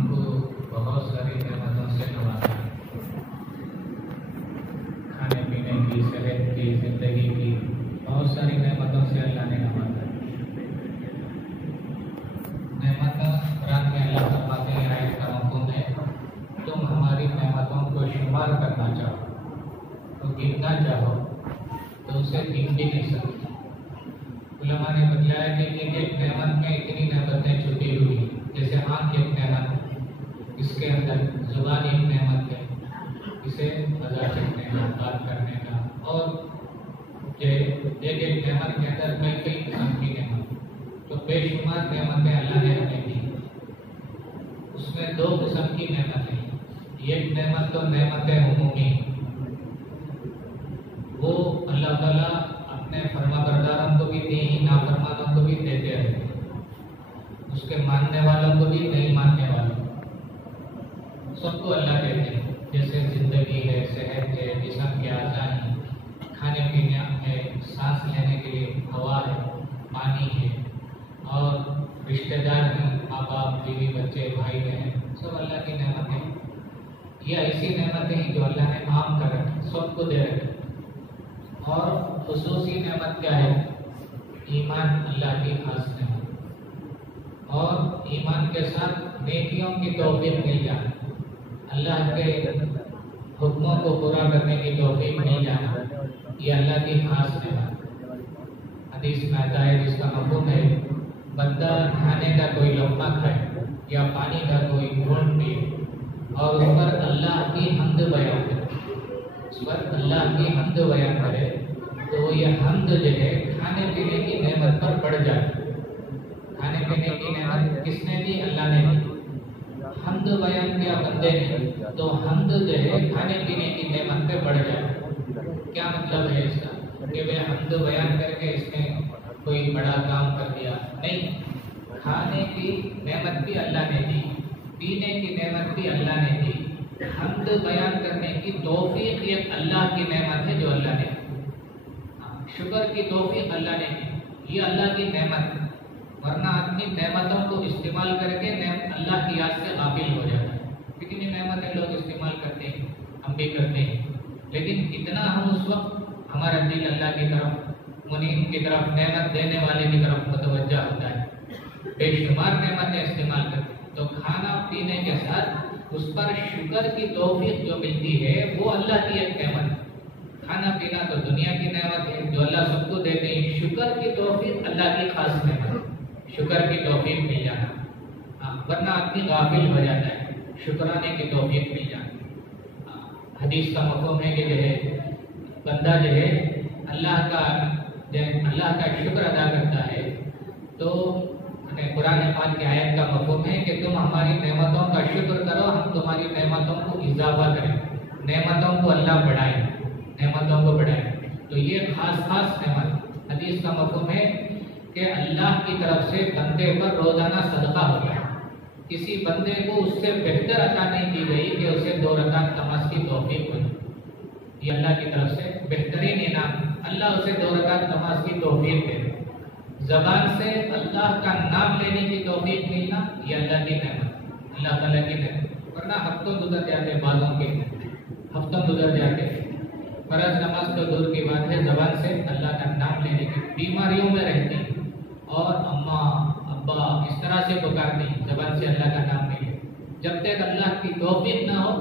ہم کو بہت ساری نعمتوں سے نوازا ہے، کھانے پینے کی، صحت کی، زندگی کی، بہت ساری نعمتوں سے اللہ نے نوازا ہے۔ نعمتوں قرآن میں اللہ فرماتے ہیں آیت کا مفہوم ہے، تم ہماری نعمتوں کو شمار کرنا چاہو تو گننا چاہو تو اسے گن بھی نہیں سکتے۔ علماء نے بتلایا کہ ایک ایک نعمت میں اتنی نعمتیں چھپی ہوئی ہیں، جیسے آنکھ ایک نعمت، اس کے اندر زبان ایک نعمت ہے، اسے ادا کرنے کا، بات کرنے کا، اور ایک ایک نعمت کے اندر کئی قسم کی نعمت، تو بے شمار نعمتیں اللہ نے ہمیں دی۔ اس میں دو قسم کی نعمتیں، ایک نعمت تو نعمت عمومی، وہ اللہ تعالیٰ اپنے فرما برداروں کو بھی دی، نافرمانوں کو بھی دیتے رہتے، اس کے ماننے والوں کو بھی، نہیں ماننے والوں کو، سب کو اللہ دیتے ہیں، جیسے زندگی ہے، صحت ہے، جسم کے اعضاء ہیں، کھانے پینے ہے، سانس لینے کے لیے ہوا ہے، پانی ہے، اور رشتہ دار ہیں، ماں باپ، بیوی، بچے، بھائی بہن، سب اللہ کی نعمتیں ہیں۔ یہ ایسی نعمتیں ہیں جو اللہ نے عام کر رکھی، سب کو دے رکھی۔ اور خصوصی نعمت کیا ہے؟ ایمان اللہ کی خاص نعمت، اور ایمان کے ساتھ نیکیوں کی توفیق مل جانا، اللہ کے حکموں کو پورا کرنے کی توفیق مل جانا، یہ اللہ کی خاص نعمت۔ حدیث میں آتا ہے جس کا مفہوم ہے، بندہ کھانے کا کوئی لقمہ کھائے یا پانی کا کوئی گھونٹ پیے اور اس پر اللہ کی حمد بیان کرے، اس پر اللہ کی حمد بیان کرے، تو یہ حمد جو ہے کھانے پینے کی نعمت پر بڑھ جائے۔ کھانے پینے کی نعمت کس نے دی؟ اللہ نے دی۔ حمد بیان کیا بندے نے، تو حمد جو ہے کھانے پینے کی نعمت پہ بڑھ جائے۔ کیا مطلب ہے اس کا؟ کہ وہ حمد بیان کر کے اس نے کوئی بڑا کام کر دیا؟ نہیں، کھانے کی نعمت بھی اللہ نے دی، پینے کی نعمت بھی اللہ نے دی، حمد بیان کرنے کی توفیق یہ اللہ کی نعمت ہے جو اللہ نے دی، شکر کی توفیق اللہ نے دی، یہ اللہ کی نعمت ہے۔ ورنہ اپنی نعمتوں کو استعمال کر کے اللہ کی یاد سے غافل ہو جاتا ہے۔ کتنی نعمتیں لوگ استعمال کرتے ہیں، ہم بھی کرتے ہیں، لیکن اتنا ہم اس وقت ہمارا دل اللہ کی طرف، منعم کی طرف، نعمت دینے والے کی طرف متوجہ ہوتا ہے، بے شمار نعمتیں استعمال کرتے ہیں۔ تو کھانا پینے کے ساتھ اس پر شکر کی توفیق جو ملتی ہے وہ اللہ کی ایک نعمت ہے۔ کھانا پینا تو دنیا کی نعمت ہے جو اللہ سب کو دیتے ہیں، شکر کی توفیق اللہ کی خاص نعمت ہے، شکر کی توفیق مل جانا، ورنہ آدمی غافل ہو جاتا ہے، شکرانے کی توفیق مل جانا۔ حدیث کا مفہوم ہے کہ جو ہے بندہ جو ہے اللہ کا شکر ادا کرتا ہے، تو قرآن پاک کی آیت کا مفہوم ہے کہ تم ہماری نعمتوں کا شکر کرو، ہم تمہاری نعمتوں کو اضافہ کریں، نعمتوں کو اللہ بڑھائے، نعمتوں کو بڑھائے۔ تو یہ خاص نعمت، حدیث کا مفہوم ہے کہ اللہ کی طرف سے بندے پر روزانہ صدقہ ہوتا ہے، کسی بندے کو اس سے بہتر عطا نہیں کی گئی کہ اسے 2 رکعت نماز کی توفیق ہو، یہ اللہ کی طرف سے بہترین انعام، اللہ اسے 2 رکعت نماز کی توفیق دے۔ زبان سے اللہ کا نام لینے کی توفیق ملنا، یہ اللہ کی نعمت، اللہ تعالیٰ کی نعمت۔ ورنہ ہفتوں گزر جاتے، بعضوں کے ہفتوں گزر جاتے، فرض نماز تو دور کی بات ہے، زبان سے اللہ کا نام لینے کی، بیماریوں میں رہتی اور اماں ابا اس طرح سے پکارتی، زبان سے اللہ کا نام نہیں لے، جب تک اللہ کی توفیق نہ ہو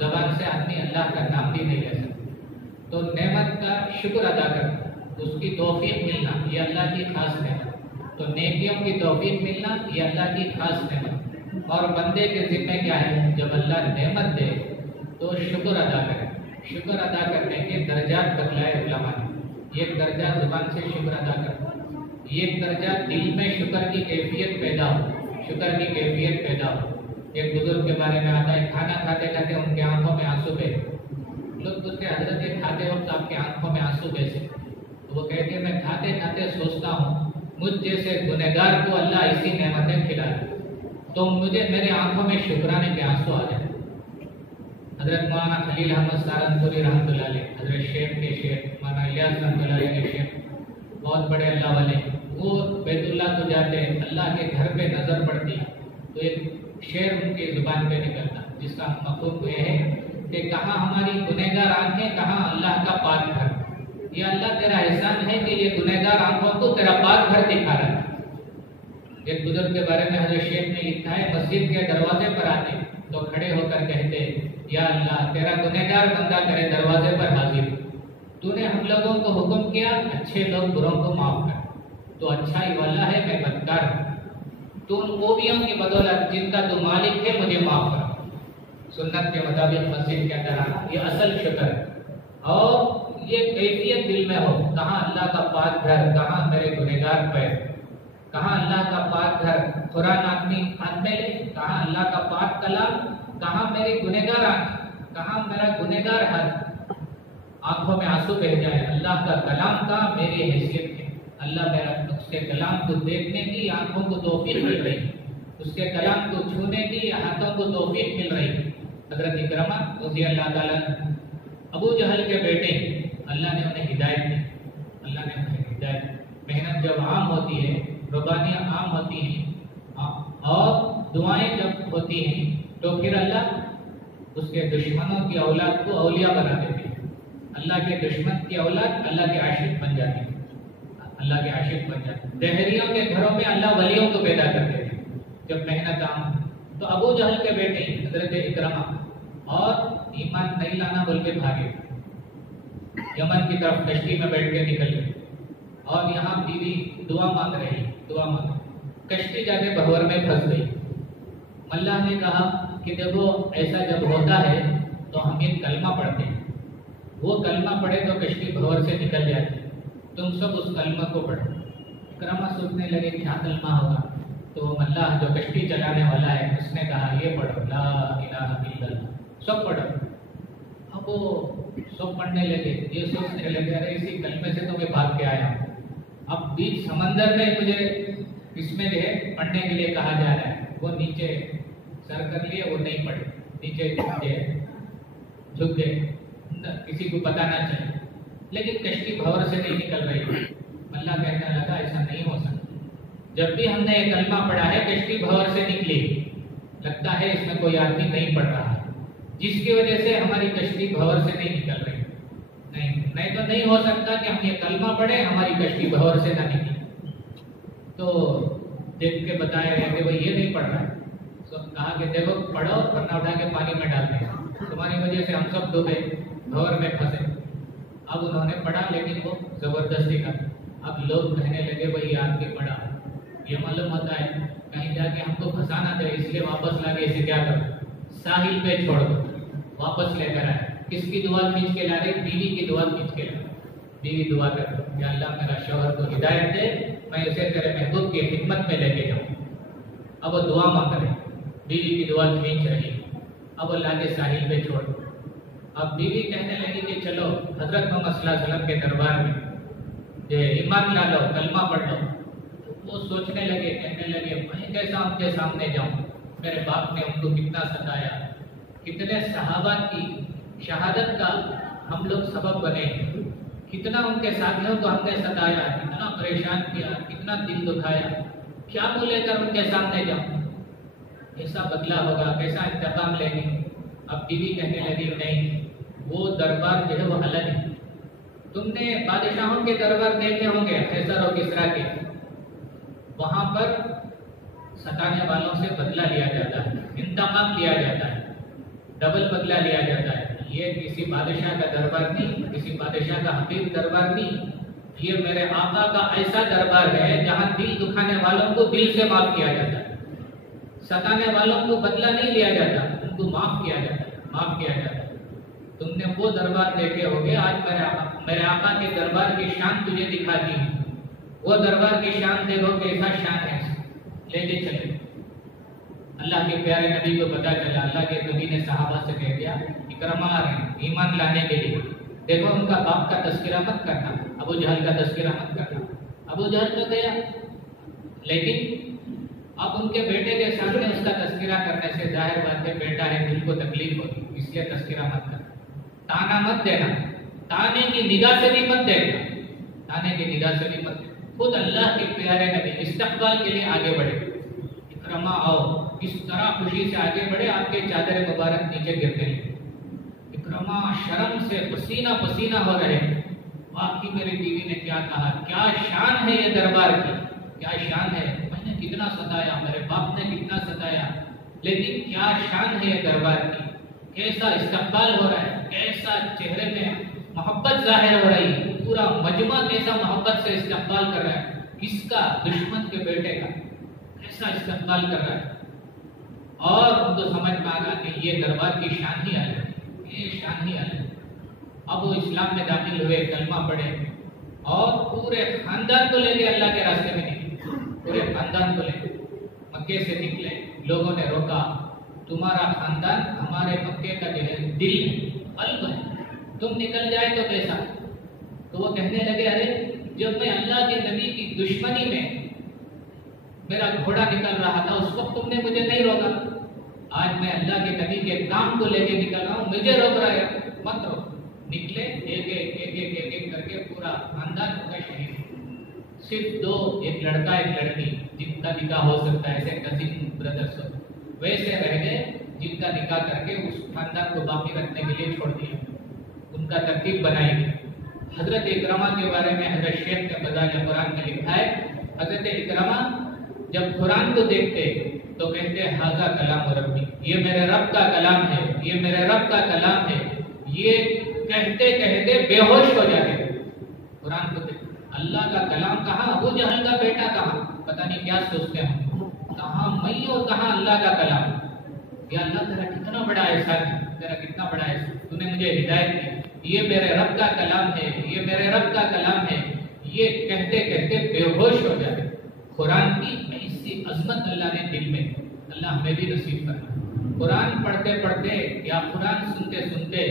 زبان سے آدمی اللہ کا نام بھی نہیں لے سکتا۔ تو نعمت کا شکر ادا کرنا، اس کی توفیق ملنا، یہ اللہ کی خاص نعمت۔ تو نیکیوں کی توفیق ملنا، یہ اللہ کی خاص نعمت۔ اور بندے کے ذمہ کیا ہے؟ جب اللہ نعمت دے تو شکر ادا کرے۔ شکر ادا کرنے کے درجات بتلائے علماء نے، ایک درجہ زبان سے شکر ادا کرنا، ایک درجہ دل میں شکر کی کیفیت پیدا ہو، شکر کی کیفیت پیدا ہو۔ ایک بزرگ کے بارے میں آتا ہے، کھانا کھاتے کھاتے ان کے آنکھوں میں آنسو بہے، لوگ پوچھتے حضرت کھاتے وقت آپ کی آنکھوں میں آنسو کیسے؟ تو وہ کہتے ہیں میں کھاتے کھاتے سوچتا ہوں مجھ جیسے گنہگار کو اللہ ایسی نعمتیں کھلائے تو مجھے میرے آنکھوں میں شکرانے کے آنسو آ جائیں۔ حضرت مولانا خلیل احمد سہارنپوری رحمۃ اللہ علیہ، حضرت شیخ کے شیخ مولانا الیاس رحمۃ اللہ علیہ کے شیخ، بہت بڑے اللہ والے، وہ بیت اللہ کو جاتے، اللہ کے گھر پہ نظر پڑتی تو ایک شعر ان کی زبان پہ نکلتا جس کا مفہوم یہ ہے کہ کہاں ہماری گنہگار آنکھیں، کہاں اللہ کا پاک گھر. یہ اللہ تیرا احسان ہے کہ یہ گنہگار آنکھوں کو تیرا پاک گھر دکھا رہا ہے. ایک بزرگ کے بارے میں حضرت شیخ نے لکھا ہے، مسجد کے دروازے پر آتے تو کھڑے ہو کر کہتے یا اللہ تیرا گنہگار بندہ تیرے دروازے پر حاضر، تو نے ہم لوگوں کو حکم کیا اچھے لوگ بروں کو معاف کر، تو اچھائی والا ہے میں بدکار ہوں، تو ان خوبیوں کی بدولت جن کا تو مالک ہے مجھے معاف کر. سنت کے مطابق مسجد کے اندر آنا یہ اصل شکر ہے، اور یہ کیفیت دل میں ہو کہاں اللہ کا پاک گھر، کہاں میرے گنہگار پیر، کہاں اللہ کا پاک گھر قرآن آدمی ہاتھ میں لے، کہاں اللہ کا پاک کلام، کہاں میری گنہگار آنکھ، کہاں میرا گنہگار ہاتھ، آنکھوں میں آنسو بہ جائے. اللہ کا کلام کا میری حیثیت ہے، اللہ میرا اس کے کلام کو دیکھنے کی آنکھوں کو توفیق مل رہی، اس کے کلام کو چھونے کی ہاتھوں کو توفیق مل رہی. حضرت اکرمہ رضی اللہ تعالیٰ ابو جہل کے بیٹے، اللہ نے انہیں ہدایت دی، اللہ نے انہیں ہدایت دی. محنت جب عام ہوتی ہے، قربانیاں عام ہوتی ہیں اور دعائیں جب ہوتی ہیں تو پھر اللہ اس کے دشمنوں کی اولاد کو اولیاء بنا دیتے ہیں. اللہ کے دشمن کی اولاد اللہ کے عاشق بن جاتی ہے، اللہ کے عاشق بن جاتے ہیں. دہریوں کے گھروں میں اللہ ولیوں کو پیدا کرتے ہیں جب محنت عام. تو ابو جہل کے بیٹے حضرت اکرمہ اور ایمان نہیں لانا بول کے بھاگے، یمن کی طرف کشتی میں بیٹھ کے نکل گئے اور یہاں بیوی دعا مانگ رہی، دعا مانگ. کشتی جا کے بھور میں پھنس گئی. اللہ نے کہا کہ دیکھو ایسا جب ہوتا ہے تو ہم یہ کلمہ پڑھتے ہیں، وہ کلمہ پڑھے تو کشتی بھور سے نکل جاتی، تم سب اس کلمہ کو پڑھو. اکرمہ سوچنے لگے کیا کلمہ ہوگا، تو اللہ جو کشتی چلانے والا ہے اس نے کہا یہ پڑھو لا الہ الا اللہ، سب پڑھو. اب وہ سب پڑھنے لگے، یہ سوچنے لگے ارے اسی کلمے سے تو میں بھاگ کے آیا ہوں، اب بیچ سمندر میں مجھے اس میں جو ہے پڑھنے کے لیے کہا جا رہا ہے. وہ نیچے سر کر لیے، وہ نہیں پڑھے، نیچے جھک گئے، کسی کو پتہ نہ چلے. لیکن کشتی بھور سے نہیں نکل رہی. اللہ کہنے لگا ایسا نہیں ہو سکتا، جب بھی ہم نے یہ کلمہ پڑھا ہے کشتی بھور سے نکلی، لگتا ہے اس میں کوئی آدمی نہیں پڑھ رہا ہے جس کی وجہ سے ہماری کشتی بھور سے نہیں نکل رہی. نہیں تو نہیں ہو سکتا کہ ہم یہ کلمہ پڑھیں ہماری کشتی بھور سے نہ نکلے. تو دیکھ کے بتایا گیا کہ بھائی یہ نہیں پڑھ رہا ہے. سب کہا کہ دیکھو پڑھو ورنہ اٹھا کے پانی میں ڈالتے ہیں، تمہاری وجہ سے ہم سب ڈوبے، بھور میں پھنسے. اب انہوں نے پڑھا لیکن وہ زبردستی کا. اب لوگ کہنے لگے بھائی یہ آدمی پڑھا، یہ معلوم ہوتا ہے کہیں جا کے ہم کو پھنسانا تھا، اس لیے واپس لا کے اسے کیا کرو ساحل پہ چھوڑ دو. واپس لے کر آئے. کس کی دعا کھینچ کے لا رہے؟ بیوی کی دعا کھینچ کے لا. بیوی دعا کر یا اللہ میرا شوہر کو ہدایت دے، میں اسے تیرے محبوب کی خدمت میں لے کے جاؤں. اب وہ دعا مانگ رہے، بیوی کی دعا کھینچ رہی. اب وہ لا کے ساحل پہ چھوڑ. اب بیوی کہنے لگی کہ چلو حضرت محمد صلی اللہ علیہ وسلم کے دربار میں ایمان لا لو، کلمہ پڑھ لو. وہ سوچنے لگے، کہنے لگے میں کیسا ان کے سامنے جاؤں، میرے باپ نے ان کو کتنا ستایا، کتنے صحابہ کی شہادت کا ہم لوگ سبب بنے، کتنا ان کے ساتھیوں کو ہم نے ستایا، کتنا پریشان کیا، کتنا دل دکھایا، کیا کو لے کر ان کے سامنے جاؤں، کیسا بدلہ ہوگا، کیسا انتقام لیں گے. اب بیوی کہنے لگی نہیں، وہ دربار جو ہے وہ الگ ہے. تم نے بادشاہوں کے دربار دیکھے ہوں گے قیصر و کسریٰ کے، وہاں پر ستانے والوں سے بدلہ لیا جاتا ہے، انتقام لیا جاتا ہے، ڈبل بدلہ لیا جاتا ہے. یہ کسی بادشاہ کا دربار نہیں، کسی بادشاہ کا حقیر دربار نہیں، یہ میرے آقا کا ایسا دربار ہے جہاں دل دکھانے والوں کو دل سے معاف کیا جاتا ہے، ستانے والوں کو بدلہ نہیں لیا جاتا، ان کو معاف کیا جاتا ہے، معاف کیا جاتا ہے. تم نے وہ دربار دیکھے ہوگے، آج میرے آقا کے دربار کی شان تجھے دکھاتی ہوں. وہ دربار کی شان دیکھو کیسا شان ہے، لے کے چلے. اللہ کے پیارے نبی کو پتا چلا، اللہ کے نبی نے صحابہ سے کہہ دیا اکرمہ آ رہے ہیں ایمان لانے کے لیے. دیکھو ان کا باپ کا تذکرہ مت کرنا، ابو جہل کا تذکرہ مت کرنا. ابو جہل تو گیا، لیکن اب ان کے بیٹے کے سامنے اس کا تذکرہ کرنے سے ظاہر بات ہے بیٹا ہے، دل کو تکلیف ہوتی، اس لیے تذکرہ مت کرنا. تانا مت دینا، تانے کی نگاہ سے بھی مت دینا، تانے کی نگاہ سے بھی مت دینا. خود اللہ کے پیارے نبی استقبال کے لیے آگے بڑھے، اکرمہ آؤ اس طرح خوشی سے آگے بڑھے آپ کے چادر مبارک نیچے گرنے لگے. اکرما شرم سے پسینہ پسینہ ہو رہے. باقی میری بیوی نے کیا کہا, کیا شان ہے یہ دربار کی, کیا شان ہے, میں نے کتنا ستایا, میرے باپ نے کتنا ستایا, لیکن کیا شان ہے یہ دربار کی, کیسا استقبال ہو رہا ہے, کیسا چہرے میں محبت ظاہر ہو رہی ہے, پورا مجمع کیسا محبت سے استقبال کر رہا ہے, کس کا, دشمن کے بیٹے کا, کیسا استقبال کر رہا ہے. اور ان کو سمجھ میں آگا کہ یہ دربار کی شان ہی الگ ہے, یہ شان ہی الگ ہے. اب وہ اسلام میں داخل ہوئے, کلمہ پڑھے اور پورے خاندان کو لے کے اللہ کے راستے میں نکلے, پورے خاندان کو لے مکے سے نکلے. لوگوں نے روکا, تمہارا خاندان ہمارے مکے کا جو ہے دل ہے, قلب ہے, تم نکل جائے تو کیسا. تو وہ کہنے لگے, ارے جب میں اللہ کے نبی کی دشمنی میں میرا گھوڑا نکل رہا تھا اس وقت تم نے مجھے نہیں روکا, آج میں اللہ کے نبی کے کام کو لے کے نکل رہا ہوں, مجھے روک رہا ہے, مت روک. نکلے, ایک کر کے پورا خاندان ان کا شہید. صرف دو, ایک لڑکا ایک لڑکی جن کا نکاح ہو سکتا ہے, ایسے کزن بردرس ویسے رہ گئے جن کا نکاح کر کے اس خاندان کو باقی رکھنے کے لیے چھوڑ دیا. ان کا ترتیب بنائی گئی. حضرت اکرمہ کے بارے میں حضرت شیخ نے مدارج قرآن میں لکھا ہے, حضرت اکرمہ جب قرآن کو دیکھتے تو کہتے ھذا کلام ربی, یہ میرے رب کا کلام ہے, یہ میرے رب کا کلام ہے. یہ کہتے کہتے بے ہوش ہو جاتے. قرآن کو دیکھتے, اللہ کا کلام کہاں, ابو جہل کا بیٹا کہاں, پتہ نہیں کیا سوچتے ہیں, کہاں میں اور کہاں اللہ کا کلام. یا اللہ تیرا کتنا بڑا احسان ہے, تیرا کتنا بڑا احسان, تو نے مجھے ہدایت دی, یہ میرے رب کا کلام ہے, یہ میرے رب کا کلام ہے. یہ کہتے کہتے بے ہوش ہو جاتے. قرآن کی ایسی عظمت اللہ نے دل میں, اللہ ہمیں بھی نصیب کرنا. قرآن پڑھتے پڑھتے یا قرآن سنتے سنتے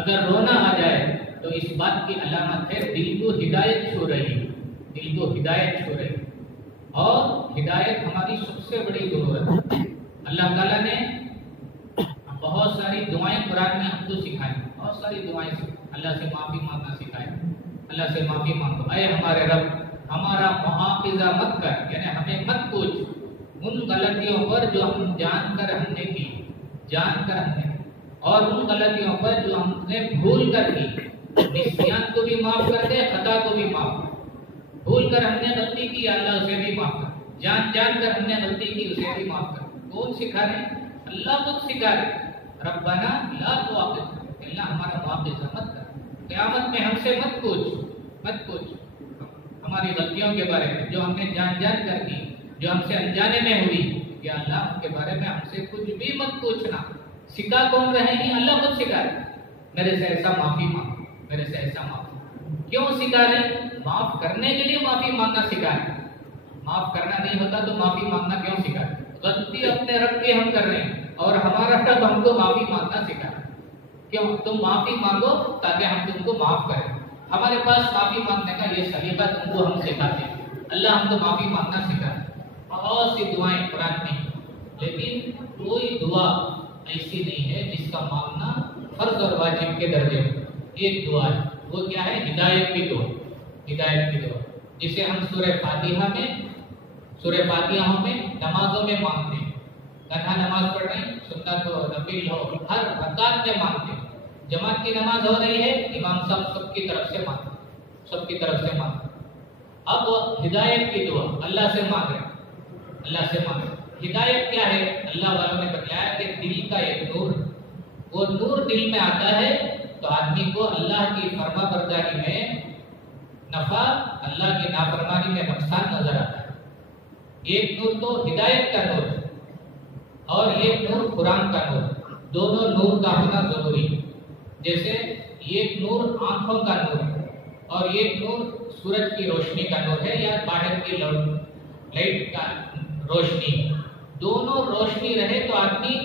اگر رونا آ جائے تو اس بات کی علامت ہے دل کو ہدایت چھو رہی, دل کو ہدایت چھو رہی. اور ہدایت ہماری سب سے بڑی ضرورت ہے. اللہ تعالیٰ نے بہت ساری دعائیں قرآن میں ہم کو سکھائیں, بہت ساری دعائیں, اللہ سے معافی مانگنا سکھائے, اللہ سے معافی مانگو, اے ہمارے رب ہمارا مواخذہ مت کر, یعنی ہمیں مت پوچھ ان غلطیوں پر جو ہم جان کر ہم نے کی, جان کر ہم نے, اور ان غلطیوں پر جو ہم نے بھول کر کی. نسیان کو بھی معاف کر دے, خطا کو بھی معاف کر. بھول کر ہم نے غلطی کی, اللہ اسے بھی معاف کر. جان جان کر ہم نے غلطی کی, اسے بھی معاف کر. کون سکھا رہے ہیں, اللہ خود سکھا رہے. ربنا لا تؤاخذنا, اللہ ہمارا مواخذہ مت کر, قیامت میں ہم سے مت پوچھ, مت پوچھ ہماری غلطیوں کے بارے میں جو ہم نے جان جان کر کی, جو ہم سے انجانے میں ہوئی. یا اللہ ان کے بارے میں ہم سے کچھ بھی مت پوچھنا. سکھا کون رہے ہیں, اللہ خود سکھا رہے. میرے سے ایسا معافی مانگ, میرے سے ایسا معاف. کیوں سکھا رہے, معاف کرنے کے لیے معافی مانگنا سکھا رہے. معاف کرنا نہیں ہوتا تو معافی مانگنا کیوں سکھا رہے. غلطی اپنے رب کی ہم کر رہے ہیں اور ہمارا رب ہم کو معافی مانگنا سکھا رہے. کیوں, تم معافی مانگو تاکہ ہم تم کو معاف کریں. ہمارے پاس معافی مانگنے کا یہ سلیقہ تم کو ہم سکھاتے ہیں. اللہ ہم کو معافی مانگنا سکھاتے. بہت سی دعائیں قرآن میں, لیکن کوئی دعا ایسی نہیں ہے جس کا مانگنا فرض اور واجب کے درجے میں. ایک دعا ہے, وہ کیا ہے, ہدایت کی دعا. ہدایت کی دعا جسے ہم سورہ فاتحہ میں, سورہ فاتحہ میں نمازوں میں مانگتے ہیں. تنہا نماز پڑھ رہے ہیں, سنت ہو, نفل ہو, ہر رکعت میں مانگتے ہیں. جماعت کی نماز ہو رہی ہے, امام صاحب سب کی طرف سے مانگتے ہیں, سب کی طرف سے مانگتے ہیں. اب ہدایت کی دعا اللہ سے مانگ رہے ہیں, اللہ سے مانگ رہے ہیں. ہدایت کیا ہے, اللہ والوں نے بتایا کہ دل کا ایک نور, وہ نور دل میں آتا ہے تو آدمی کو اللہ کی فرما برداری میں نفع, اللہ کی نافرمانی میں نقصان نظر آتا ہے. ایک نور تو ہدایت کا نور ہے اور ایک نور قرآن کا نور. دونوں نور کا ہونا ضروری ہے. جیسے ایک نور آنکھوں کا نور ہے اور ایک نور سورج کی روشنی کا نور ہے یا باہر کی لائٹ کا روشنی. دونوں روشنی رہے تو آدمی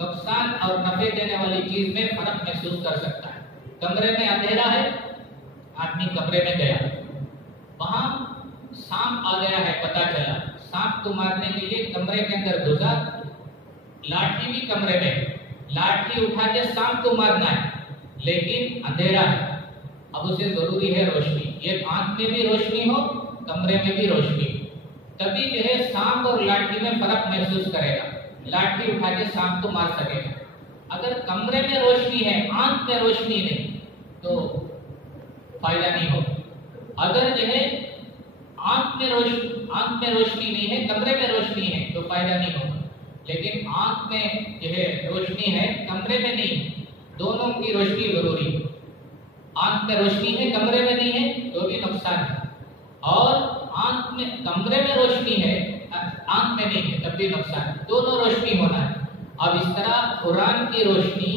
نقصان اور نفع دینے والی چیز میں فرق محسوس کر سکتا ہے. کمرے میں اندھیرا ہے, آدمی کمرے میں گیا, وہاں سانپ آ گیا ہے, پتہ چلا, سانپ کو مارنے کے لیے کمرے کے اندر گھسا, لاٹھی بھی کمرے میں, لاٹھی اٹھا کے سانپ کو مارنا ہے لیکن اندھیرا ہے. اب اسے ضروری ہے روشنی, ایک آنکھ میں بھی روشنی ہو, کمرے میں بھی روشنی. تبھی جو ہے سانپ اور لاٹھی میں فرق محسوس کرے گا، لاٹھی اٹھا کے سانپ کو مار سکے گا۔ اگر کمرے میں روشنی ہے، آنکھ میں روشنی نہیں تو فائدہ نہیں ہوگا۔ اگر جو ہے آنکھ میں روشنی نہیں ہے، کمرے میں روشنی ہے تو فائدہ نہیں ہوگا۔ لیکن آنکھ میں جو ہے روشنی ہے، کمرے میں نہیں، دونوں کی روشنی ضروری ہے۔ آنکھ میں روشنی ہے، کمرے میں نہیں ہے تو بھی نقصان ہے، اور آنکھ میں کمرے میں روشنی ہے، آنکھ میں نہیں ہے تب بھی نقصان ہے، دونوں روشنی ہونا ہے۔ اب اس طرح قرآن کی روشنی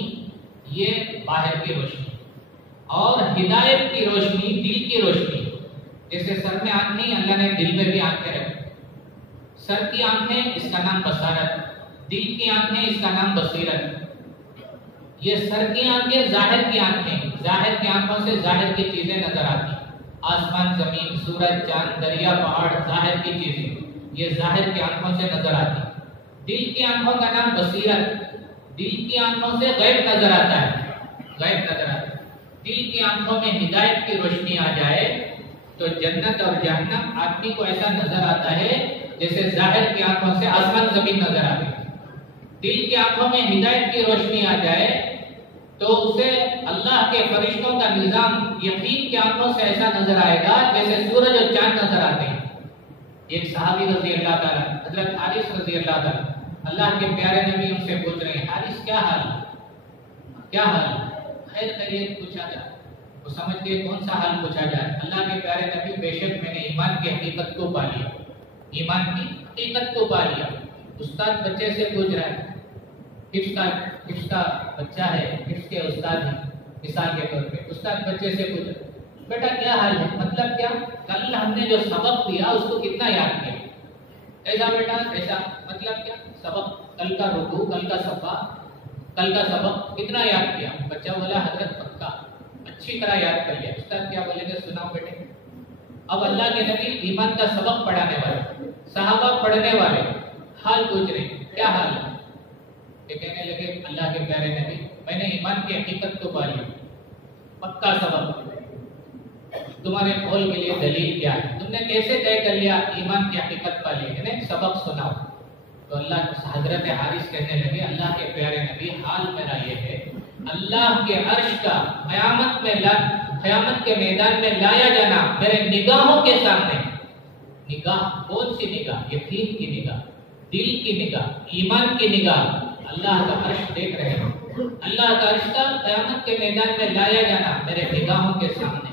یہ باہر کی روشنی، اور ہدایت کی روشنی دل کی روشنی۔ جیسے سر میں آنکھ نہیں، اللہ نے دل میں بھی آنکھیں رکھی۔ سر کی آنکھیں اس کا نام بصارت، دل کی آنکھیں اس کا نام بصیرت۔ یہ سر کی آنکھیں ظاہر کی آنکھیں، ظاہر کی آنکھوں سے ظاہر کی چیزیں نظر آتی، آسمان زمین سورج چاند دریا پہاڑ ظاہر کی چیزیں، یہ ظاہر کی آنکھوں سے نظر آتی۔ دل کی آنکھوں کا نام بصیرت، دل کی آنکھوں سے غیب نظر آتا ہے، غیب نظر آتا ہے۔ دل کی آنکھوں میں ہدایت کی روشنی آ جائے تو جنت اور جہنم آدمی کو ایسا نظر آتا ہے جیسے ظاہر کی آنکھوں سے آسمان زمین نظر آتی ہے۔ دل کی آنکھوں میں ہدایت کی روشنی آ جائے تو اسے اللہ کے فرشتوں کا نظام یقین کی آنکھوں سے ایسا نظر آئے گا جیسے سورج اور چاند نظر آتے ہیں۔ ایک صحابی رضی اللہ تعالیٰ، حضرت حارث رضی اللہ تعالیٰ، اللہ کے پیارے نبی ان سے پوچھ رہے ہیں، حارث کیا حال ہے؟ کیا حال ہے؟ خیر خیریت پوچھا جائے، وہ سمجھ کے کون سا حال پوچھا جائے؟ اللہ کے پیارے نبی، بے شک میں نے ایمان کی حقیقت کو پا لیا، ایمان کی حقیقت کو پا لیا۔ استاد بچے سے پوچھ رہا ہے، حفظ کا بچہ ہے، حفظ کے استاد ہیں، مثال کے طور پہ استاد بچے سے پوچھ، بیٹا کیا حال ہے؟ مطلب کیا؟ کل ہم نے جو سبق دیا اس کو کتنا یاد کیا؟ ایسا بیٹا ایسا، مطلب کیا؟ سبق کل کا رکوع، کل کا صفحہ، کل کا سبق کتنا یاد کیا؟ بچہ بولا حضرت پکا، اچھی طرح یاد کر لیا۔ استاد کیا بولے گا؟ سناؤ بیٹے۔ اب اللہ کے نبی ایمان کا سبق پڑھانے والے، صحابہ پڑھنے والے حال پوچھ رہے ہیں، کیا حال ہے؟ یہ کہنے لگے اللہ کے پیارے نبی، میں نے ایمان کی حقیقت کو پا لیا، پکا سبق۔ تمہارے قول کے لیے دلیل کیا ہے؟ تم نے کیسے طے کر لیا ایمان کی حقیقت پا لی؟ یعنی سبق سناؤ۔ تو اللہ حضرت حارث کہنے لگے اللہ کے پیارے نبی، حال میرا یہ ہے، اللہ کے عرش کا قیامت کے میدان میں لایا جانا میرے نگاہوں کے سامنے۔ نگاہ کون سی نگاہ؟ یقین کی نگاہ، دل کی نگاہ، ایمان کی نگاہ۔ اللہ کا عرش دیکھ رہے ہیں، اللہ کا عرش کا قیامت کے میدان میں لایا جانا میرے نگاہوں کے سامنے،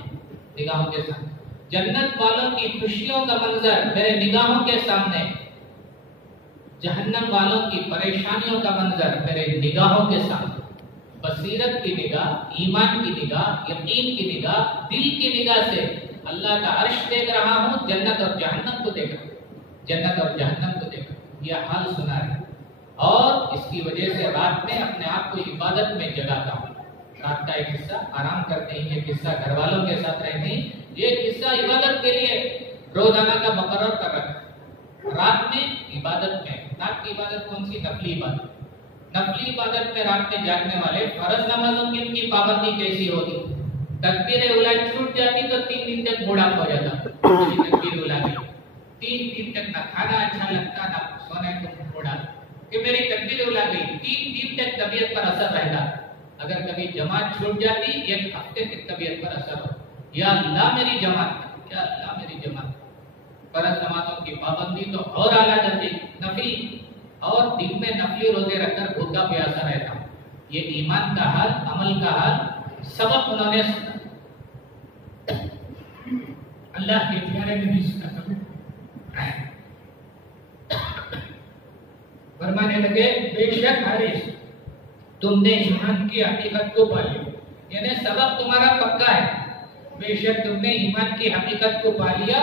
نگاہوں کے سامنے۔ جنت والوں کی خوشیوں کا منظر میرے نگاہوں کے سامنے، جہنم والوں کی پریشانیوں کا منظر میرے نگاہوں کے سامنے۔ بصیرت کی نگاہ، ایمان کی نگاہ، یقین کی نگاہ، دل کی نگاہ سے اللہ کا عرش دیکھ رہا ہوں، جنت اور جہنم کو دیکھ رہا ہوں، جنت اور جہنم کو دیکھ رہا ہوں۔ یہ حال سنا ہے، اور اس کی وجہ سے رات میں اپنے آپ کو عبادت میں جگاتا ہوں۔ رات کا ایک حصہ آرام کرتے ہیں، ایک حصہ گھر والوں کے ساتھ رہتے ہیں، ایک حصہ عبادت کے لیے روزانہ کا مقرر کر رکھا ہے۔ رات میں عبادت میں، رات کی عبادت کون سی؟ نفلی عبادت۔ نفلی عبادت میں رات میں جاگنے والے فرض نمازوں کی ان کی پابندی کیسی ہوگی؟ تکبیر اولیٰ چھوٹ جاتی تو 3 دن تک بوڑھا ہو جاتا، تکبیر اولیٰ کی 3 دن تک نہ کھانا اچھا لگتا نہ سونے کو بوڑھا، کہ میری تکبیر اولیٰ گئی، 3 دن تک طبیعت پر اثر رہتا۔ اگر کبھی جماعت چھوٹ جاتی 1 ہفتے تک طبیعت پر اثر ہو، یا اللہ میری جماعت، یا اللہ میری جماعت۔ فرض نمازوں کی پابندی تو اور اعلیٰ درجے، نفلی، اور دن میں نفلی روزے رکھ کر بھوکا پیاسا رہتا ہوں۔ یہ ایمان کا حال، عمل کا حال، سبق انہوں نے سنا، اللہ کے پیارے نے بھی سنا۔ فرمانے لگے بے شک حارث، تم نے ایمان کی حقیقت کو پا لیا، یعنی سبق تمہارا پکا ہے، بے شک تم نے ایمان کی حقیقت کو پا لیا،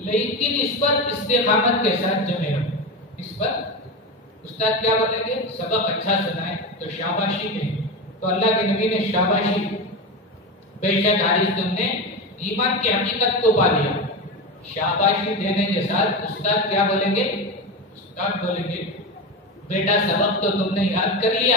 لیکن اس پر استقامت کے ساتھ جمے رہو۔ اس پر استاد کیا بولیں گے؟ سبق اچھا سنائے تو شاباشی دیں، تو اللہ کے نبی نے شاباشی، بے شک حارث تم نے ایمان کی حقیقت کو پا لیا۔ شاباشی دینے کے ساتھ استاد کیا بولیں گے؟ استاد بولیں گے بیٹا سبق تو تم نے یاد کر لیا،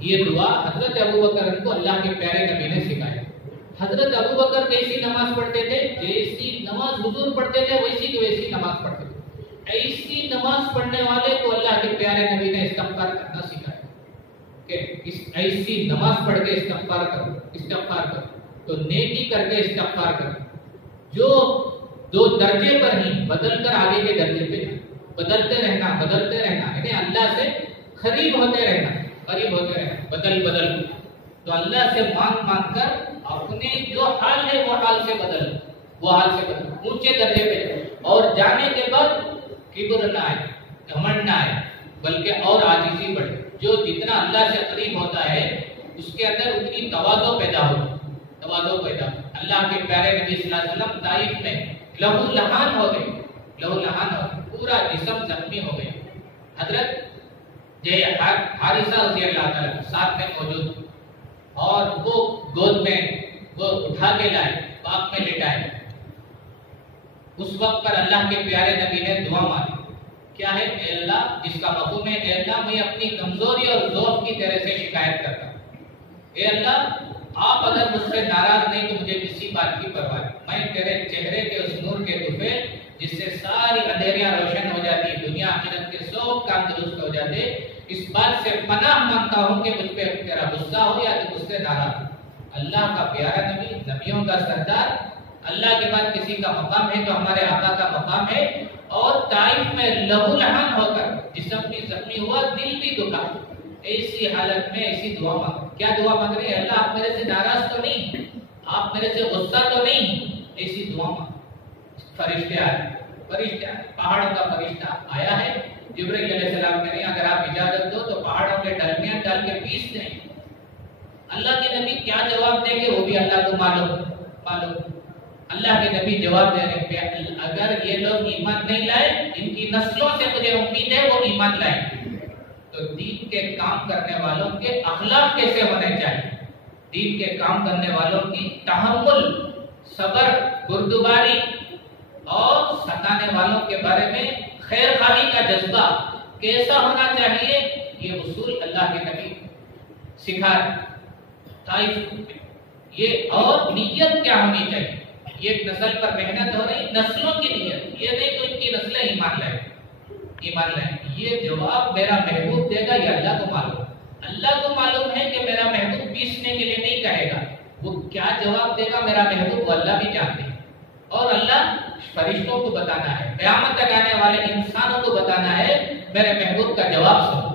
یہ دعا حضرت ابوبکر کو اللہ کے پیارے نبی نے سکھائی. حضرت ابوبکر کیسی نماز پڑھتے تھے؟ جیسی نماز حضور پڑھتے تھے ویسی کی ویسی نماز پڑھتے تھے. ایسی نماز پڑھنے والے کو اللہ کے پیارے نبی نے استغفار کرنا سکھایا کہ ایسی نماز پڑھ کے استغفار کرو تو نیکی کر کے استغفار کرو. جو دو درجے پر ہی بدل کر آگے کے درجے پہ بدلتے رہنا یعنی اللہ سے قریب ہوتے رہنا بدل تو اللہ سے مانگ کر اپنے جو حال ہے وہ حال سے بدل اونچے درجے پہ. اور جانے کے بعد کبر نہ آئے, گھمنڈ نہ آئے, بلکہ اور عاجزی بڑھے. جو جتنا اللہ سے قریب ہوتا ہے اس کے اندر اتنی تواضع پیدا ہو. اللہ کے پیارے نبی صلی اللہ علیہ وسلم طائف میں لہو لہان ہو گئے, پورا جسم زخمی ہو گیا. حضرت حارثہ رضی اللہ تعالیٰ ساتھ میں موجود اور وہ گود میں وہ اٹھا کے لائے, پاک میں لٹائے. اس وقت پر اللہ کے پیارے نبی نے دعا مانگی. کیا ہے؟ اے اللہ, جس کا مفہوم ہے اے اللہ میں اپنی کمزوری اور ضعف کی تیرے سے شکایت کرتا ہوں. اے اللہ, آپ اگر مجھ سے ناراض نہیں تو مجھے کسی بات کی پرواہ نہیں. میں تیرے چہرے کے اس نور کے دفے جس سے ساری اندھیریاں روشن ہو جاتی, دنیا آخرت کے سب کام درست ہو جاتے, اس بات سے پناہ مانگتا ہوں کہ مجھ پہ تیرا غصہ ہو یا تو مجھ سے ناراض ہو. اللہ کا پیارا نبی, نبیوں کا سردار, اللہ کے بعد کسی کا مقام ہے تو ہمارے آقا کا مقام ہے. اور طائف میں لہو لہان ہو کر جسم بھی زخمی ہوا, دل بھی دکھا. ایسی حالت میں ایسی دعا مانگ. کیا دعا مانگ رہے ہیں؟ اللہ آپ میرے سے ناراض تو نہیں, آپ میرے سے غصہ تو نہیں. ایسی دعا مانگ. فرشتے آئے, پہاڑوں کا فرشتہ آیا ہے. جبرائیل علیہ السلام کہتے ہیں اگر آپ اجازت دو تو پہاڑوں کے درمیان ڈال کے پیس دیں. اللہ کے نبی کیا جواب دیں گے وہ بھی اللہ کو معلوم. اللہ کے نبی جواب دے رہے ہیں اگر یہ لوگ ایمان نہیں لائے, ان کی نسلوں سے مجھے امید ہے وہ ایمان لائیں. تو دین کے کام کرنے والوں کے اخلاق کیسے ہونے چاہیے؟ دین کے کام کرنے والوں کی تحمل, صبر, بردباری اور ستانے والوں کے بارے میں خیر خواہی کا جذبہ کیسا ہونا چاہیے, یہ اصول اللہ کے نبی سکھائے. یہ اور نیت کیا ہونی چاہیے؟ یہ ایک نسل پر محنت ہو رہی, نسلوں کی نیت, یہ نہیں تو ان کی نسلیں ایمان لائیں. یہ جواب میرا محبوب دے گا, یہ اللہ کو معلوم. اللہ کو معلوم ہے کہ میرا محبوب پیسنے کے لیے نہیں کہے گا. وہ کیا جواب دے گا میرا محبوب, وہ اللہ بھی جانتے ہیں. اور اللہ فرشتوں کو بتانا ہے, قیامت تک آنے والے انسانوں کو بتانا ہے میرے محبوب کا جواب سنو,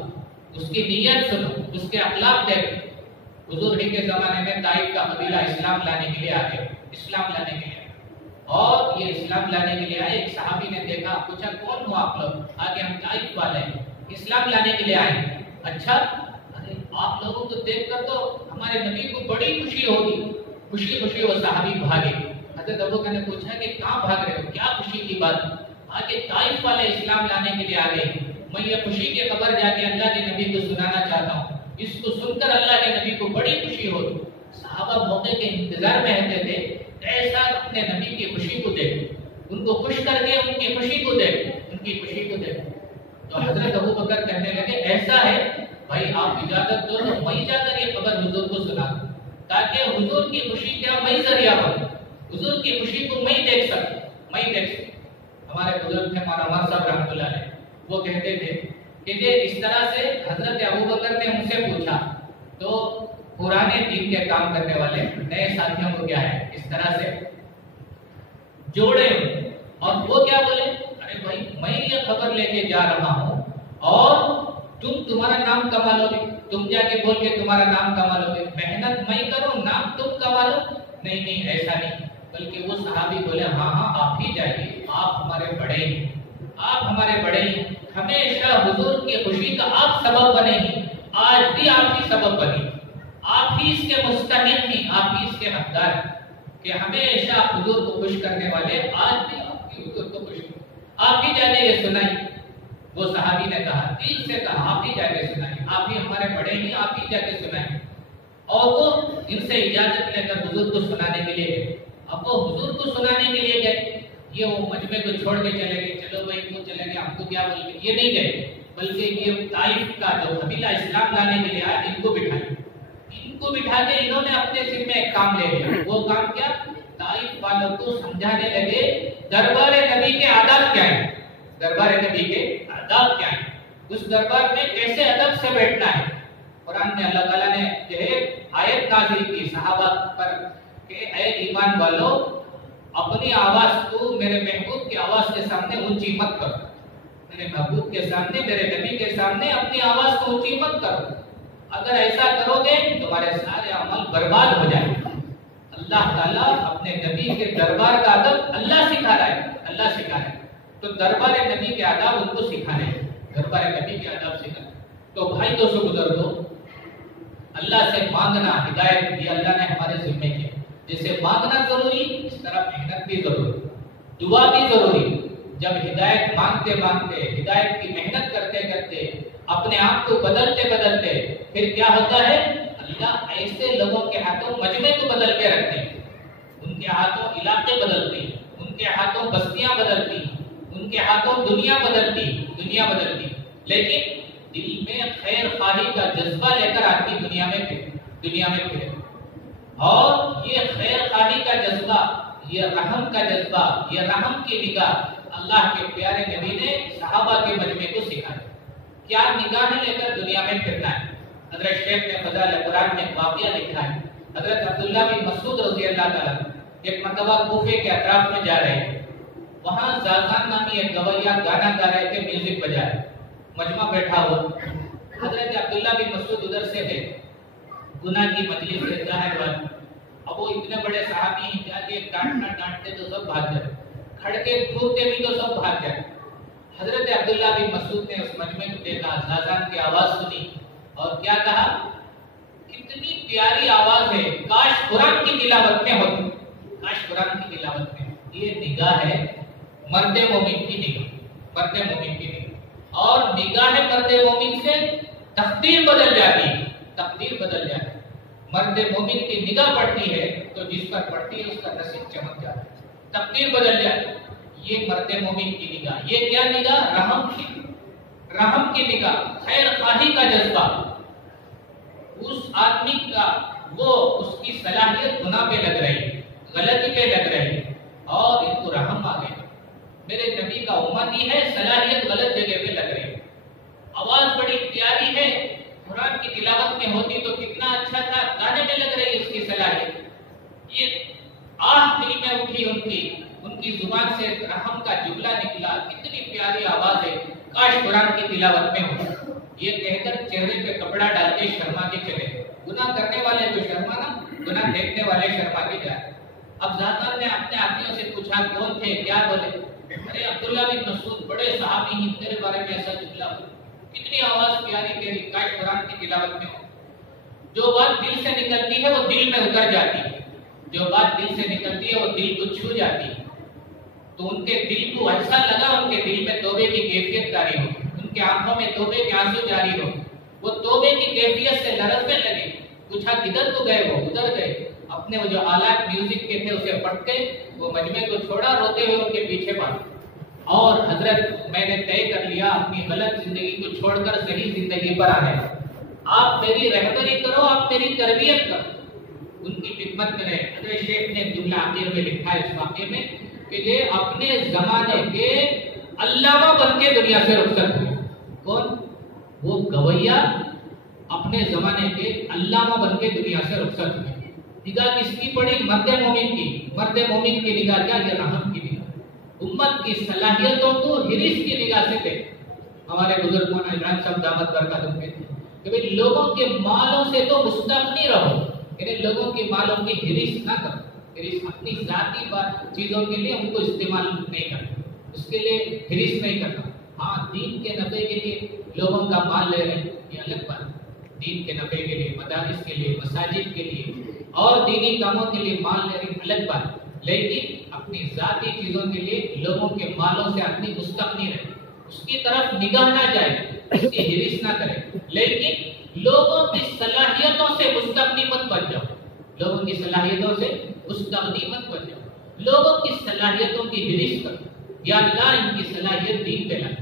اس کی نیت سنو, اس کے اخلاق دیکھو. حضور ہی کے زمانے میں طائف کا قبیلہ اسلام لانے کے لیے آگے, اور یہ اسلام لانے کے لیے آئے. ایک صحابی نے دیکھا, پوچھا کون ہو آپ لوگ؟ آگے ہم طائف والے ہیں, اسلام لانے کے لیے آئے. اچھا, ارے آپ لوگوں کو دیکھ کر تو ہمارے نبی کو بڑی خوشی ہوگی. خوشی وہ صحابی بھاگے. حضرت ابوبکر نے پوچھا کہ کہاں بھاگ رہے ہو, کیا خوشی کی بات؟ آگے طائف والے اسلام لانے کے لیے آگے. میں یہ خوشی کی خبر جا کے اللہ کے نبی کو سنانا چاہتا ہوں. اس کو سن کر اللہ کے نبی کو بڑی خوشی ہوگی. صحابہ موقع کے انتظار میں رہتے تھے, ایسا اپنے نبی کی خوشی کو دیکھو, ان کو خوش کر کے ان کی خوشی کو دیکھو. تو حضرت ابوبکر کہنے لگے ایسا ہے بھائی, آپ اجازت دو تو میں جا کر یہ خبر حضور کو سنا دوں, تاکہ حضور کی خوشی کا میں ذریعہ بنوں, حضور کی خوشی کو میں دیکھ سکوں. ہمارے بزرگ تھے مولانا عمر صاحب رحمۃ اللہ علیہ, وہ کہتے تھے کہ اس طرح سے حضرت ابوبکر نے ان سے پوچھا تو پرانے دین کے کام کرنے والے نئے ساتھیوں کو کیا ہے اس طرح سے جوڑے. اور وہ کیا بولے, ارے بھائی میں یہ خبر لے کے جا رہا ہوں اور تمہارا نام کما لو گے, تم جا کے بول کے تمہارا نام کما لو گے. محنت میں کروں, نام تم کما لو. نہیں ایسا نہیں, بلکہ وہ صحابی بولے ہاں آپ ہی جائیے, آپ ہمارے بڑے ہیں, ہمیشہ حضور کی خوشی کا آپ سبب بنے گی. آج بھی آپ ہی سبب بنے, آپ ہی اس کے مستحق ہیں, آپ ہی اس کے حقدار ہیں کہ ہمیشہ حضور کو خوش کرنے والے. آج بھی آپ کی حضور کو خوش, آپ ہی جا کے سنائیے. وہ صحابی نے کہا, دل سے کہا, آپ ہی جا کے سنائیے, آپ ہی ہمارے بڑے ہیں, آپ ہی جا کے سنائیے. اور وہ ان سے اجازت لے کر حضور کو سنانے کے لیے گئے. اب وہ حضور کو سنانے کے لیے گئے, یہ وہ مجمع کو چھوڑ کے چلے گئے, چلو بھائی وہ چلے گئے, ہم کو کیا بول کے, یہ نہیں گئے. بلکہ یہ طائف کا جو قبیلہ اسلام لانے کے لیے آیا ان کو بٹھایا، ان کو بٹھا کے انہوں نے اپنے ذمہ ایک کام لے لیا۔ وہ کام کیا؟ طائف والوں کو سمجھانے لگے دربار نبی کے آداب کیا ہیں، دربار نبی کے آداب کیا ہیں، اس دربار میں کیسے ادب سے بیٹھنا ہے۔ قرآن میں اللہ تعالیٰ نے جو ہے آیت نازل کی صحابہ پر کہ اے ایمان والو، اپنی آواز کو میرے محبوب کی آواز کے سامنے اونچی مت کرو، میرے محبوب کے سامنے، میرے نبی کے سامنے اپنی آواز کو اونچی مت کرو۔ اگر ایسا کرو گے تمہارے سارے عمل برباد ہو جائیں گے۔ اللہ تعالیٰ اپنے نبی کے دربار کا ادب اللہ سکھا رہا ہے، اللہ سکھا رہا ہے، تو دربار نبی کے آداب ان کو سکھانے ہیں، دربار نبی کے آداب سکھانے۔ تو بھائی دوستو بزرگوں، اللہ سے مانگنا ہدایت یہ اللہ نے ہمارے ذمہ کیا، جیسے مانگنا ضروری اس طرح محنت بھی ضروری، دعا بھی ضروری۔ جب ہدایت مانگتے مانگتے، ہدایت کی محنت کرتے کرتے اپنے آپ کو بدلتے بدلتے پھر کیا ہوتا ہے؟ اللہ ایسے لوگوں کے ہاتھوں مجمع کو بدل کے رکھتے ہیں، ان کے ہاتھوں علاقے بدلتے ہیں، ان کے ہاتھوں بستیاں بدلتی، ان کے ہاتھوں دنیا بدلتی، لیکن دل میں خیر خواہی کا جذبہ لے کر آدمی دنیا میں پھرے، اور یہ خیر خواہی کا جذبہ، یہ رحم کا جذبہ، یہ رحم کی نگاہ اللہ کے پیارے نبی نے صحابہ کے مجمع کو سکھایا۔ کیا نگاہیں لے کر دنیا میں پھرنا ہے؟ حضرت شیخ نے فضائل قرآن میں ایک واقعہ لکھا ہے۔ حضرت عبداللہ بن مسعود رضی اللہ تعالیٰ ایک مرتبہ کوفے کے اطراف میں جا رہے ہیں، وہاں زازان نامی ایک گویا گانا گا رہے تھے، میوزک بجا رہے، مجمع بیٹھا ہوا۔ حضرت عبداللہ بن مسعود ادھر سے تھے، گناہ کی مجلس سے ظاہر بات، اب وہ اتنے بڑے صحابی ہیں کیا کہ ڈانٹنا ڈانٹتے تو سب بھاگ جائے، کھڑکے کودتے بھی تو سب بھاگ جائے۔ حضرت عبداللہ بن مسعود نے اس مجمع کو دیکھا، زازان کی آواز سنی اور کیا کہا؟ کتنی پیاری آواز ہے، کاش قرآن کی تلاوت میں ہوتی، کاش قرآن کی تلاوت میں۔ یہ نگاہ ہے مرد مومن کی نگاہ، مرد مومن کی نگاہ، اور نگاہ مرد مومن سے تقدیر بدل جاتی ہے، تقدیر بدل جاتی ہے۔ مرد مومن کی نگاہ پڑتی ہے تو جس پر پڑتی ہے اس کا نصیب چمک جاتا ہے، تقدیر بدل جاتی ہے۔ یہ مرد مومن کی نگاہ، یہ کیا نگاہ؟ رحم کی نگاہ، خیر خواہی کا جذبہ۔ اس آدمی کا وہ اس کی صلاحیت گناہ پہ لگ رہی ہے، غلطی پہ لگ رہی ہے، اور ان کو رحم آ گئی، میرے نبی کا امتی ہے، صلاحیت غلط جگہ پہ لگ رہی ہے، آواز بڑی پیاری ہے، قرآن کی تلاوت میں ہوتی تو کتنا اچھا تھا، گانے میں لگ رہی ہے اس کی صلاحیت۔ یہ آہ دل میں اٹھی ان کی زبان سے رحم کا جملہ نکلا، کتنی پیاری آواز ہے، کاش قرآن کی تلاوت میں ہو۔ یہ کہہ کر چہرے پہ کپڑا ڈال کے شرما کے چلے، گناہ کرنے والے تو شرمانا، گناہ دیکھنے والے شرما کے جائے۔ اب زاہد نے اپنے آدمیوں سے پوچھا کون تھے، کیا بولے؟ ارے عبداللہ بن مسعود بڑے صحابی ہیں، تیرے بارے میں ایسا جملہ ہو، کتنی آواز پیاری تیری، کاش قرآن کی تلاوت میں ہو۔ جو بات دل سے نکلتی ہے وہ دل میں اتر جاتی ہے، جو بات دل سے نکلتی ہے وہ دل کو چھو جاتی ہے۔ تو ان کے دل کو ایسا لگا، ان کے دل میں توبے کی کیفیت جاری ہو، ان کے آنکھوں میں توبے کے آنسو جاری ہو، وہ توبے کی کیفیت سے لرزنے لگے۔ پوچھا کدھر تو گئے؟ وہ ادھر گئے، اپنے وہ جو آلات میوزک کے تھے اسے پٹ کے وہ مجمع کو چھوڑا، روتے ہوئے ان کے پیچھے پڑا، اور حضرت میں نے طے کر لیا اپنی غلط زندگی کو چھوڑ کر صحیح زندگی پر آنے، آپ میری رہبری کرو، آپ میری تربیت کرو، ان کی خدمت کریں۔ حضرت شیخ نے جملہ آخر میں لکھا ہے اس واقعے میں کہ یہ اپنے زمانے کے علامہ بن کے دنیا سے رخصت ہوئے۔ کون؟ وہ گویا اپنے زمانے کے علامہ بن کے دنیا سے رخصت ہوئے۔ نگاہ کس کی پڑی؟ مرد مومن کی، مرد مومن کی نگاہ کیا؟ یہ رحم کی نگاہ، امت کی صلاحیتوں کو حرص کی نگاہ سے دیکھ۔ ہمارے بزرگوں نے عمران صاحب دامت برکاتہم کہتے ہیں کہ بھئی لوگوں کے مالوں سے تو مستغنی رہو، یعنی لوگوں کے مالوں کی حرص نہ کرو، حرص اپنی ذاتی چیزوں کے لیے ان کو استعمال نہیں کرنا، اس کے لیے حرص نہیں کرنا۔ ہاں دین کے نفع کے لیے لوگوں کا مال لے رہے ہیں یہ الگ بات، دین کے نفع کے لیے، مدارس کے لیے، مساجد کے لیے اور دینی کاموں کے لیے مال لے رہے ہیں الگ بات، لیکن اپنی ذاتی چیزوں کے لیے لوگوں کے مالوں سے اپنی مستغنی رہے، اس کی طرف نگاہ نہ جائے، اس کی حرص نہ کرے، لیکن لوگوں کی صلاحیتوں سے مستغنی مت بن جاؤ، لوگوں کی صلاحیتوں سے مستغنی مت بن جاؤ، لوگوں کی صلاحیتوں کی حرص کرو، یا اللہ ان کی صلاحیت دین پہ لائے،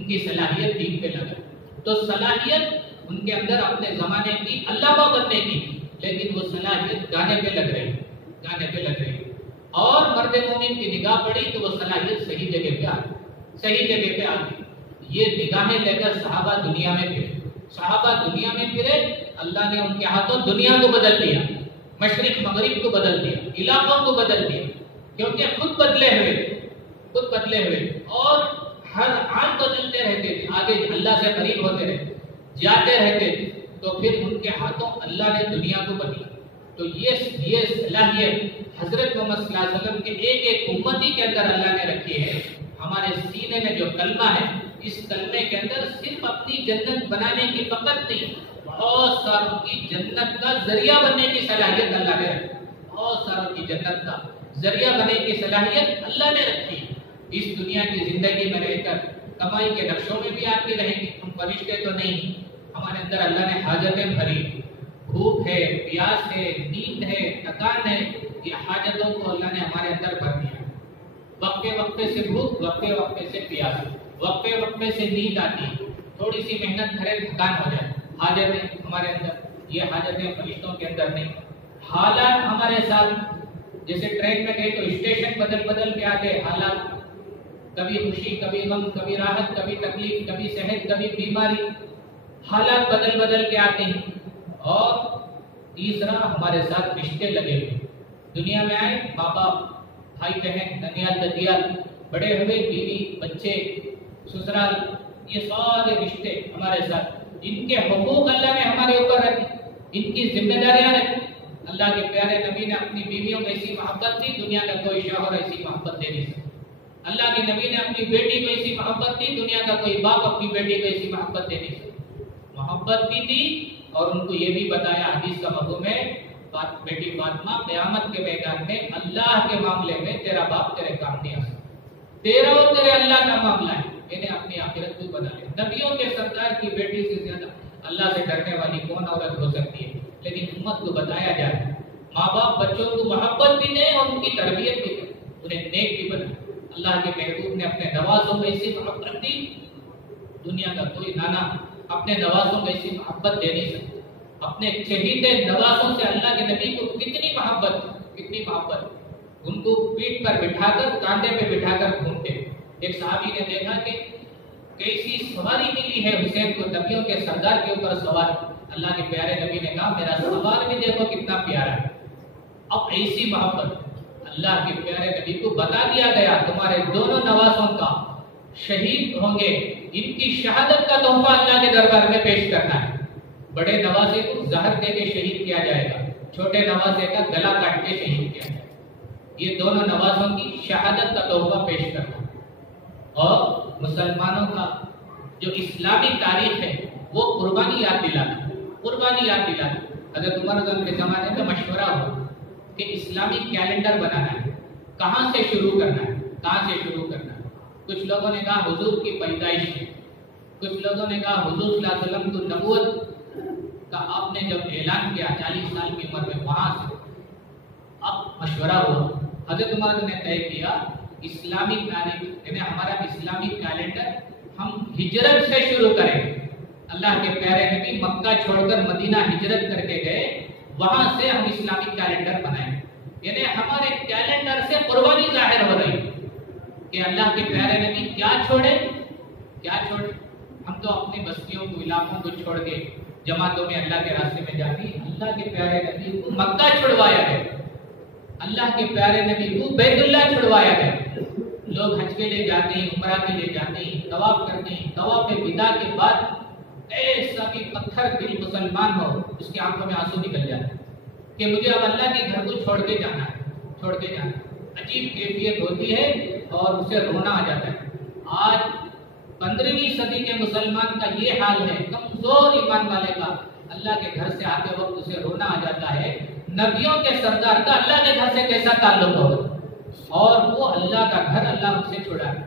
ان کی صلاحیت دین پہ لگا. تو صلاحیت ان کے اندر اپنے زمانے کی علامہ بننے کی، لیکن وہ صلاحیت گانے پہ لگ رہی، گانے پہ لگ رہی. اور مرد مومن کی نگاہ پڑی تو وہ صلاحیت صحیح جگہ پہ آ گئی، صحیح جگہ پہ آ گئی. یہ نگاہیں لے کر صحابہ دنیا میں پھرے، صحابہ دنیا میں پھرے. اللہ نے ان کے ہاتھوں دنیا کو بدل دیا، مشرق مغرب کو بدل دیا، علاقوں کو بدل دیا، کیونکہ خود بدلے ہوئے، خود بدلے ہوئے. اور ہر آن بدلتے رہتے تھے، آگے اللہ سے قریب ہوتے رہتے، جاتے رہتے تھے. تو پھر ان کے ہاتھوں اللہ نے دنیا کو بدلا. تو یہ صلاحیت حضرت محمد صلی اللہ علیہ وسلم کے ایک ایک امتی کے اندر اللہ نے رکھی ہے. ہمارے سینے میں جو کلمہ ہے، اس کلمے کے اندر صرف اپنی جنت بنانے کی فقط نہیں، بہت ساروں کی جنت کا ذریعہ بننے کی صلاحیت اللہ نے رکھی. بہت ساروں کی جنت کا ذریعہ بننے کی صلاحیت اللہ نے رکھی. اس دنیا کی زندگی میں رہ کر کمائی کے نقشوں میں بھی آتی رہیں گے. ہم فرشتے تو نہیں، ہمارے اندر اللہ نے حاجتیں بھری. بھوک ہے، پیاس ہے، نیند ہے، تھکان ہے، یہ حاجتوں کو اللہ نے ہمارے اندر بھر دیا. وقفے وقفے سے بھوک، وقفے وقفے سے پیاس، وقفے وقفے سے نیند آتی، تھوڑی سی محنت کرے تھکان ہو جائے. حاجتیں ہمارے اندر، یہ حاجتیں فرشتوں کے اندر نہیں. حالات ہمارے ساتھ، جیسے ٹرین میں گئے تو اسٹیشن بدل بدل کے آتے حالات، کبھی خوشی، کبھی غم، کبھی راحت، کبھی تکلیف، کبھی صحت، کبھی بیماری، حالات بدل بدل کے آتے ہیں. اور تیسرا ہمارے ساتھ رشتے لگے ہوئے. دنیا میں آئے، ماں باپ، بھائی بہن، ننیال ددیال، بڑے ہوئے، بیوی بچے، سسرال، یہ سارے رشتے ہمارے ساتھ. ان کے حقوق اللہ نے ہمارے اوپر رکھے، ان کی ذمہ داریاں رکھی. اللہ کے پیارے نبی نے اپنی بیویوں کو ایسی محبت دی، دنیا کا کوئی شوہر ایسی محبت دے نہیں سکتا. اللہ کے نبی نے اپنی بیٹی کو ایسی محبت دی، دنیا کا کوئی باپ اپنی بیٹی کو ایسی محبت دے نہیں سکتا. محبت بھی دی اور ان کو یہ بھی بتایا، حدیث کا مفہوم ہے، بیٹی فاطمہ قیامت کے میدان میں اللہ کے معاملے میں تیرا باپ تیرے کام نہیں آ سکتا، تیرا اور تیرے اللہ کا معاملہ ہے، میں نے اپنی آخرت کو بنا لیا. نبیوں کے سردار کی بیٹی سے زیادہ اللہ سے ڈرنے والی کون عورت ہو سکتی ہے؟ لیکن امت کو بتایا جائے، ماں باپ بچوں کو محبت بھی دیں اور ان کی تربیت بھی کریں، انہیں نیک بھی بنائیں. اللہ کے محبوب نے اپنے نوازوں کو ایسی محبت دی، دنیا کا کوئی نانا اپنے نوازوں کو ایسی محبت دے نہیں سکتا. اپنے چہیتے نوازوں سے اللہ کے نبی کو کتنی محبت، کتنی محبت. ان کو پیٹھ پر بٹھا کر، کاندھے پہ بٹھا کر گھومتے. ایک صحابی نے دیکھا کہ کیسی سواری ملی ہے حسین کو، نبیوں کے سردار کے اوپر سوار. اللہ کے پیارے نبی نے کہا میرا سوار بھی دیکھو کتنا پیارا ہے. اب ایسی محبت اللہ کے پیارے نبی کو بتا دیا گیا، تمہارے دونوں نوازوں کا شہید ہوں گے، ان کی شہادت کا تحفہ اللہ کے دربار میں پیش کرنا ہے. بڑے نوازے کو زہر دے کے شہید کیا جائے گا، چھوٹے نوازے کا گلا کاٹ کے شہید کیا جائے گا. یہ دونوں نوازوں کی شہادت کا تحفہ پیش کرنا. اور مسلمانوں کا جو اسلامی تاریخ ہے وہ قربانی یاد دلانا، قربانی یاد دلانا. حضرت عمر رضی اللہ کے زمانے میں مشورہ ہوا کہ اسلامی کیلنڈر بنانا ہے، کہاں سے شروع کرنا ہے، کہاں سے شروع کرنا ہے. کچھ لوگوں نے کہا حضور کی پیدائش ہے، کچھ لوگوں نے کہا حضور صلی اللہ علیہ وسلم کو نبوت کا آپ نے جب اعلان کیا 40 سال کی عمر میں، وہاں سے اب مشورہ ہوا. حضرت عمر نے طے کیا اسلامی تاریخ یعنی ہمارا اسلامی کیلنڈر ہم ہجرت سے شروع کریں. اللہ کے پیارے نبی مکہ چھوڑ کر مدینہ ہجرت کر کے گئے، وہاں سے ہم اسلامی کیلنڈر بنائیں. یعنی ہمارے کیلنڈر سے قربانی ظاہر ہو رہی کہ اللہ کے پیارے نبی کیا چھوڑے، کیا چھوڑے. ہم تو اپنی بستیوں کو، علاقوں کو چھوڑ کے جماعتوں میں اللہ کے راستے میں جاتی. اللہ کے پیارے نبی کو مکہ چھڑوایا گیا، اللہ کے پیارے نبی کو بیت اللہ چھڑوایا گیا. لوگ حج کے لیے جاتے ہیں، عمرہ کے لیے جاتے ہیں، طواف کرتے ہیں. طواف وداع کے بعد ایسا بھی پتھر دل مسلمان ہو اس کی آنکھوں میں آنسو نکل جاتے ہیں کہ مجھے اب اللہ کے گھر کو چھوڑ کے جانا ہے، چھوڑ کے جانا ہے. عجیب کیفیت ہوتی ہے اور اسے رونا آ جاتا ہے. آج 15ویں صدی کے مسلمان کا یہ حال ہے، کمزور ایمان والے کا اللہ کے گھر سے آتے وقت اسے رونا آ جاتا ہے. نبیوں کے سردار کا اللہ کے گھر سے کیسا تعلق ہوگا، اور وہ اللہ کا گھر اللہ ان سے چھوڑا ہے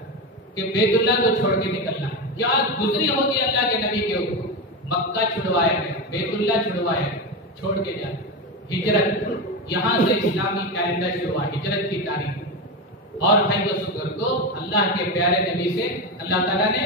کہ بیت اللہ کو چھوڑ کے نکلنا. کیا گزری ہوگی اللہ کے نبی کے اوپر. مکہ چھڑوایا ہے، بیت اللہ چھڑوایا ہے، چھوڑ کے جانا. ہجرت، یہاں سے اسلامی کیلنڈر شروع ہوا، ہجرت کی تاریخ. اور بھائی و شکر کو اللہ کے پیارے نبی سے اللہ تعالیٰ نے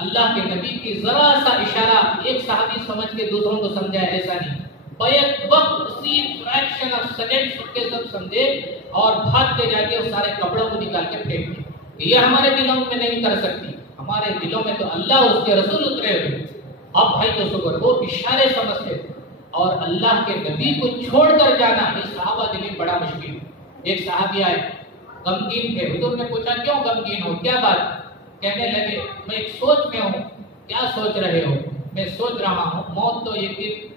اللہ کے نبی کی ذرا سا اشارہ ایک صحابی سمجھ کے دوسروں کو سمجھائے، ایسا نہیں، بیک وقت اسی فریکشن آف سیکنڈ کے سب سمجھے اور بھاگ کے جا کے اس سارے کپڑوں کو نکال کے پھینک دیے۔ یہ ہمارے دلوں میں نہیں کر سکتی، ہمارے دلوں میں تو اللہ اور اس کے رسول اترے ہوئے۔ اب بھائی تو شکر، وہ اشارے سمجھتے تھے، اور اللہ کے نبی کو چھوڑ کر جانا یہ صحابہ کے لیے بڑا مشکل۔ ایک صحابی آئے، غمگین تھے، حضور نے پوچھا کیوں غمگین ہو، کیا بات؟ کہنے لگے میں ایک سوچ میں ہوں۔ کیا سوچ رہے ہو؟ میں سوچ رہا ہوں موت تو ایک دن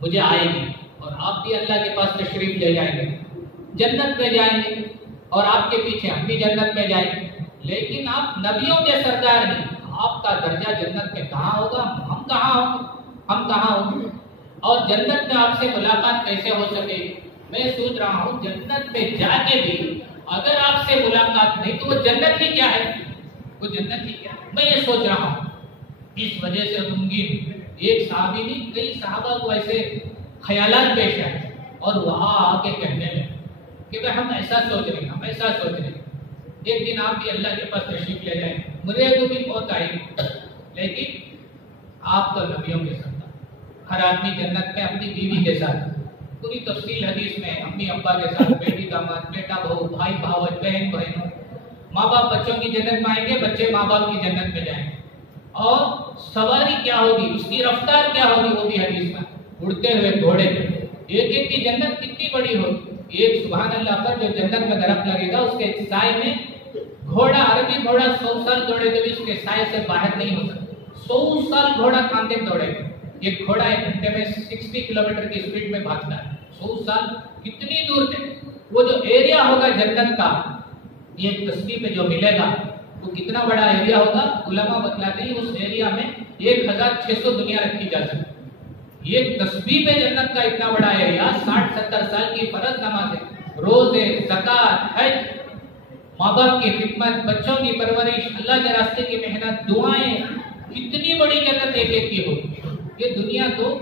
مجھے آئے گی اور آپ بھی اللہ کے پاس تشریف لے جائیں گے، جنت میں جائیں گے، اور آپ کے پیچھے ہم بھی جنت میں جائیں گے، لیکن آپ نبیوں کے سردار ہیں، آپ کا درجہ جنت میں کہاں ہوگا؟ ہم کہاں ہوں گے؟ اور جنت میں آپ سے ملاقات کیسے ہو سکے؟ میں سوچ رہا ہوں جنت میں جا کے بھی اگر آپ سے ملاقات نہیں تو وہ جنت ہی کیا ہے؟ وہ جنت ہی کیا ہے؟ میں یہ سوچ رہا ہوں، اس وجہ سے غمگین ایک صحابی نہیں کئی صحابہ کو ایسے خیالات پیش آئے اور وہاں آ کے کہنے لگے کہ ہم ایسا سوچ رہے ہیں، ہم ایسا سوچ رہے ہیں، ایک دن آپ بھی اللہ کے پاس تشریف لے جائیں، مجھے تو بھی موت آئی لیکن آپ تو نبیوں کے ساتھ، ہر آدمی جنت میں اپنی بیوی کے ساتھ، پوری تفصیل حدیث میں امی ابا کے ساتھ، بیٹی داماد، بیٹا بہو، بھائی بھاوج، بہن بہنوں، ماں باپ بچوں کی جنت میں آئیں گے، بچے ماں باپ کی جنت میں جائیں گے، اور سواری کیا ہوگی، اس کی رفتار کیا ہوگی، وہ بھی حدیث میں، اڑتے ہوئے گھوڑے، ایک ایک کی جنت کتنی بڑی ہوگی، ایک سبحان اللہ پر جو جنت میں درخت لگے گا اس کے سائے میں گھوڑا، عربی گھوڑا 100 سال دوڑے تو بھی اس کے سائے سے باہر نہیں ہو سکتا، 100 سال گھوڑا کاندے دوڑے گا، ایک گھوڑا ایک گھنٹے میں 60 کلومیٹر کی سپیڈ میں بھاگتا ہے، 100 سال کتنی دور تھے، وہ جو ایریا ہوگا جنت کا، یہ تصویر میں جو ملے گا وہ کتنا بڑا ایریا ہوگا، علماء بتلاتے ہیں اس ایریا میں 1600 دنیا رکھی جا سکتی، یہ تصویر میں جنت کا اتنا بڑا ایریا، 60-70 سال کی فرض نمازیں، روزے، زکوٰۃ، حج، ماں باپ کی خدمت، بچوں کی پرورش، اللہ کے راستے کی محنت، دعائیں، کتنی بڑی جنت ایک ایک کی ہوگی۔ یہ دنیا تو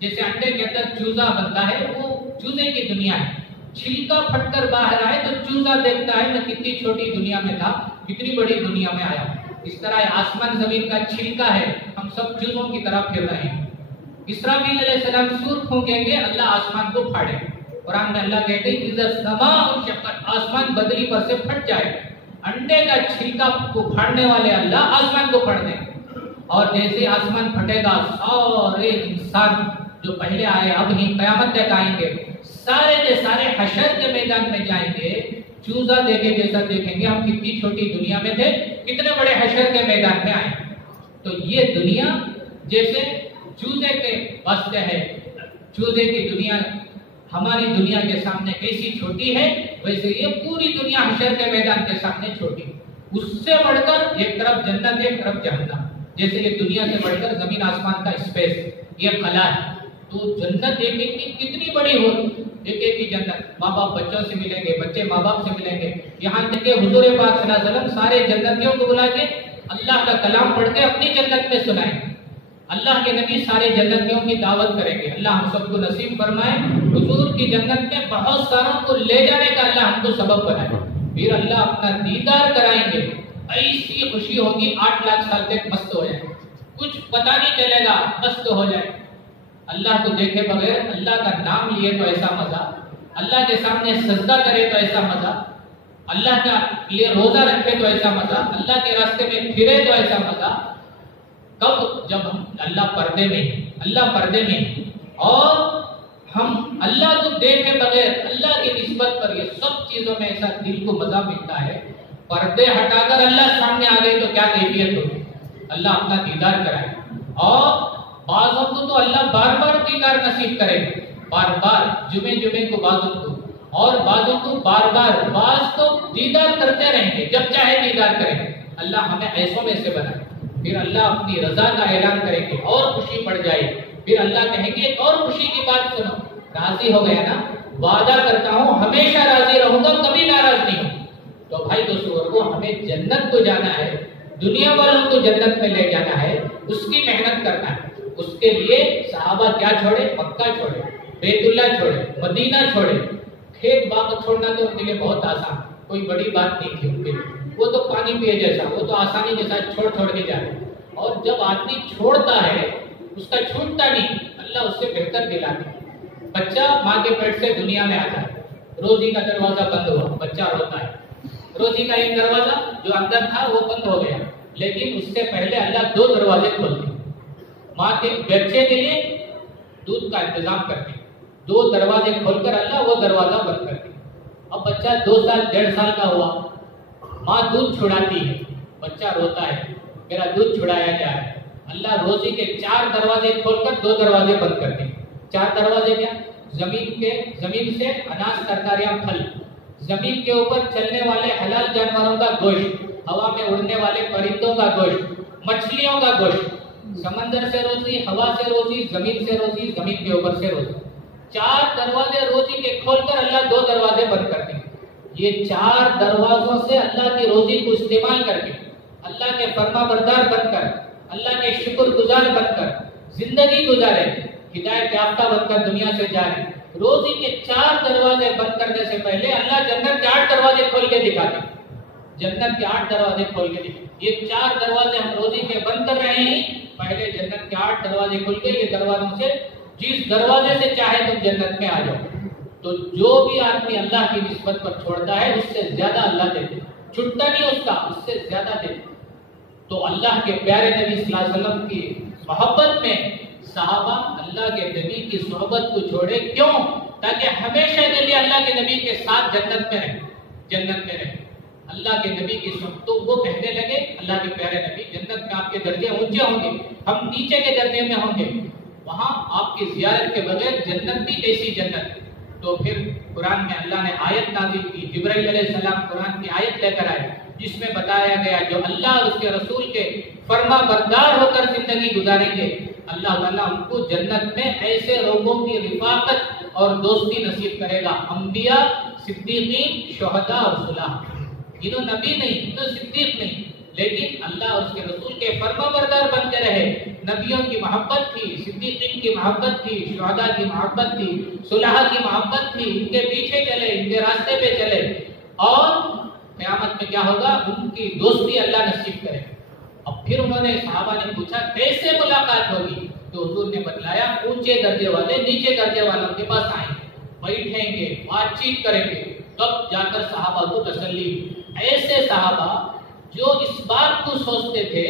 جیسے انڈے کے اندر چوزا بنتا ہے، وہ چوزے کی دنیا ہے، چھلکا پھٹ کر باہر آئے تو چوزا دیکھتا ہے میں کتنی چھوٹی دنیا میں تھا، کتنی بڑی دنیا میں آیا۔ اس طرح آسمان زمین کا چھلکا ہے، ہم سب چوزوں کی طرح پھر رہے ہیں۔ اسرافیل علیہ السلام سور پھونکیں گے، اللہ آسمان کو پھاڑے، قرآن میں اللہ کہتے ہیں اذا السماء انشقت، آسمان بدلی پر سے پھٹ جائے، انڈے کا چھلکا کو پھاڑنے والے اللہ آسمان کو پھاڑ دیں، اور جیسے آسمان پھٹے گا سارے انسان جو پہلے آئے اب ہی قیامت تک آئیں گے، سارے کے سارے حشر کے میدان میں جائیں گے، چوزا دیکھے جیسا دیکھیں گے ہم کتنی چھوٹی دنیا میں تھے، کتنے بڑے حشر کے میدان میں آئے۔ تو یہ دنیا جیسے چوزے کے واسطے ہے، چوزے کی دنیا ہماری دنیا کے سامنے کیسی چھوٹی ہے، ویسے یہ پوری دنیا حشر کے میدان کے سامنے چھوٹی، اس سے بڑھ کر ایک طرف جنت ایک طرف جہنم، جیسے یہ دنیا سے بڑھ کر زمین آسمان کا اسپیس، یہ خلا ہے۔ تو جنت ایک ایک کی کتنی بڑی ہوگی، ایک ایک کی جنت، ماں باپ بچوں سے ملیں گے، بچے ماں باپ سے ملیں گے، یہاں تک کہ حضور پاک صلی اللہ علیہ وسلم سارے جنتیوں کو بلا کے اللہ کا کلام پڑھ کے اپنی جنت میں سنائیں گے، اللہ کے نبی سارے جنتیوں کی دعوت کریں گے، اللہ ہم سب کو نصیب فرمائے حضور کی جنت میں بہت ساروں کو لے جانے کا اللہ ہم کو سبب بنائے، پھر اللہ اپنا دیدار کرائیں گے، ایسی خوشی ہوگی 8 لاکھ سال تک مست ہو جائے، کچھ پتہ نہیں چلے گا، مست ہو جائے، اللہ کو دیکھے بغیر اللہ کا نام لیے تو ایسا مزہ، اللہ کے سامنے سجدہ کرے تو ایسا مزہ، اللہ کا لیے روزہ رکھے تو ایسا مزہ، اللہ کے راستے میں پھرے تو ایسا مزہ، کب؟ جب ہم اللہ پردے میں اور ہم اللہ کو دیکھے بغیر اللہ کی نسبت پر یہ سب چیزوں میں ایسا دل کو مزہ ملتا ہے، پردے ہٹا کر اللہ سامنے آ گئے تو کیا کیفیت ہوگی، اللہ اپنا دیدار کرائے، اور بعضوں کو تو اللہ بار بار دیدار نصیب کرے، بار بار جمعے کو بعضوں کو، اور بعضوں کو بار بار، بعض تو دیدار کرتے رہیں گے جب چاہے دیدار کریں، اللہ ہمیں ایسوں میں سے بنائے، پھر اللہ اپنی رضا کا اعلان کریں گے اور خوشی پڑ جائے، پھر اللہ کہیں گے ایک اور خوشی کی بات سنو، راضی ہو گیا نا، وعدہ کرتا ہوں ہمیشہ راضی رہوں گا، کبھی ناراض نہیں ہوں۔ تو بھائی دوستوں کو ہمیں جنت کو جانا ہے، دنیا والوں کو جنت میں لے جانا ہے، اس کی محنت کرنا ہے، اس کے لیے صحابہ کیا چھوڑے، مکہ چھوڑے، بیت اللہ چھوڑے، مدینہ چھوڑے، کھیت باغ چھوڑنا تو ان کے لیے بہت آسان، کوئی بڑی بات نہیں تھی ان کے لیے، وہ تو پانی پیے جیسا، وہ تو آسانی کے ساتھ چھوڑ کے جا رہا ہے۔ اور جب آدمی چھوڑتا ہے اس کا چھوٹتا نہیں، اللہ اس سے بہتر دلاتا ہے۔ بچہ ماں کے پیٹ سے دنیا میں آتا ہے، روزی کا دروازہ بند ہوا، بچہ روتا ہے، روزی کا ایک دروازہ جو اندر تھا وہ بند ہو گیا، لیکن اس سے پہلے اللہ 2 دروازے کھولتے ہیں۔ ماں کے بچے کے لیے دودھ کا انتظام کرتے ہیں، 2 دروازے کھول کر اللہ وہ دروازہ بند کرتے ہیں۔ اب بچہ 2 سال 1.5 سال کا ہوا، ماں دودھ چھڑاتی ہے، بچہ روتا ہے میرا دودھ چھڑایا جا رہا ہے، اللہ روزی کے 4 دروازے کھول کر 2 دروازے بند کرتے ہیں۔ 4 دروازے کیا؟ زمین سے اناج، ترکاریاں، پھل، زمین کے اوپر چلنے والے حلال جانوروں کا گوشت، ہوا میں اڑنے والے پرندوں کا گوشت، مچھلیوں کا گوشت، سمندر سے روزی، ہوا سے روزی، زمین سے روزی، زمین کے اوپر سے روزی۔ 4 دروازے روزی کے کھول کر اللہ 2 دروازے بند کرتے ہیں۔ یہ 4 دروازوں سے اللہ کی روزی کو استعمال کر کے، اللہ کے فرما بردار بن کر، اللہ کے شکر گزار بن کر زندگی گزارے، ہدایت یافتہ بن کر دنیا سے جائے۔ روزی کے 4 دروازے بند کرنے سے پہلے اللہ جنت کے 8 دروازے کھول کے دکھاتے ہیں۔ جنت کے 8 دروازے کھول کے دکھاتے، یہ 4 دروازے ہم روزی کے بند کر رہے ہیں، پہلے جنت کے 8 دروازے کھول کے یہ دروازوں سے جس دروازے سے چاہے تم جنت میں آ جاؤ۔ تو جو بھی آدمی اللہ کی نسبت پر چھوڑتا ہے اس سے زیادہ اللہ دیتے، چھٹتا نہیں اس کا، اس سے زیادہ دیتے۔ تو اللہ کے پیارے نبی صلی اللہ علیہ وسلم کی محبت میں صحابہ اللہ کے نبی کی صحبت کو چھوڑے، کیوں؟ تاکہ ہمیشہ کے لیے اللہ کے نبی کے ساتھ جنت میں رہے، اللہ کے نبی کی صحبت۔ تو وہ کہنے لگے اللہ کے پیارے نبی، جنت میں آپ کے درجے اونچے ہوں گے، ہم نیچے کے درجے میں ہوں گے، وہاں آپ کی زیارت کے بغیر جنت بھی کیسی جنت۔ تو پھر قرآن میں اللہ نے آیت نازل کی، جبرائیل علیہ السلام قرآن کی آیت لے کر آئے جس میں بتایا گیا جو اللہ اور اس کے رسول کے فرما بردار ہو کر زندگی گزاریں گے، اللہ تعالیٰ ان کو جنت میں ایسے لوگوں کی رفاقت اور دوستی نصیب کرے گا، انبیاء، صدیقین، شہداء اور صلاح۔ انہوں نبی نہیں، انہوں صدیق نہیں، لیکن اللہ اور اس کے رسول کے فرما بردار بن کے رہے۔ نبیوں کی محبت تھی، صدیقین کی محبت تھی، شہداء کی محبت تھی، صلاح کی محبت تھی، ان کے پیچھے چلے، ان کے راستے پہ چلے، اور قیامت میں کیا ہوگا؟ ان کی دوستی اللہ نصیب کرے۔ اب پھر انہوں نے صحابہ نے پوچھا کیسے ملاقات ہوگی؟ تو حضور نے بتلایا اونچے درجے والے نیچے درجے والوں کے پاس آئیں گے، بیٹھیں گے، بات چیت کریں گے، تب جا کر صحابہ کو تسلی۔ ایسے صحابہ جو اس بات کو سوچتے تھے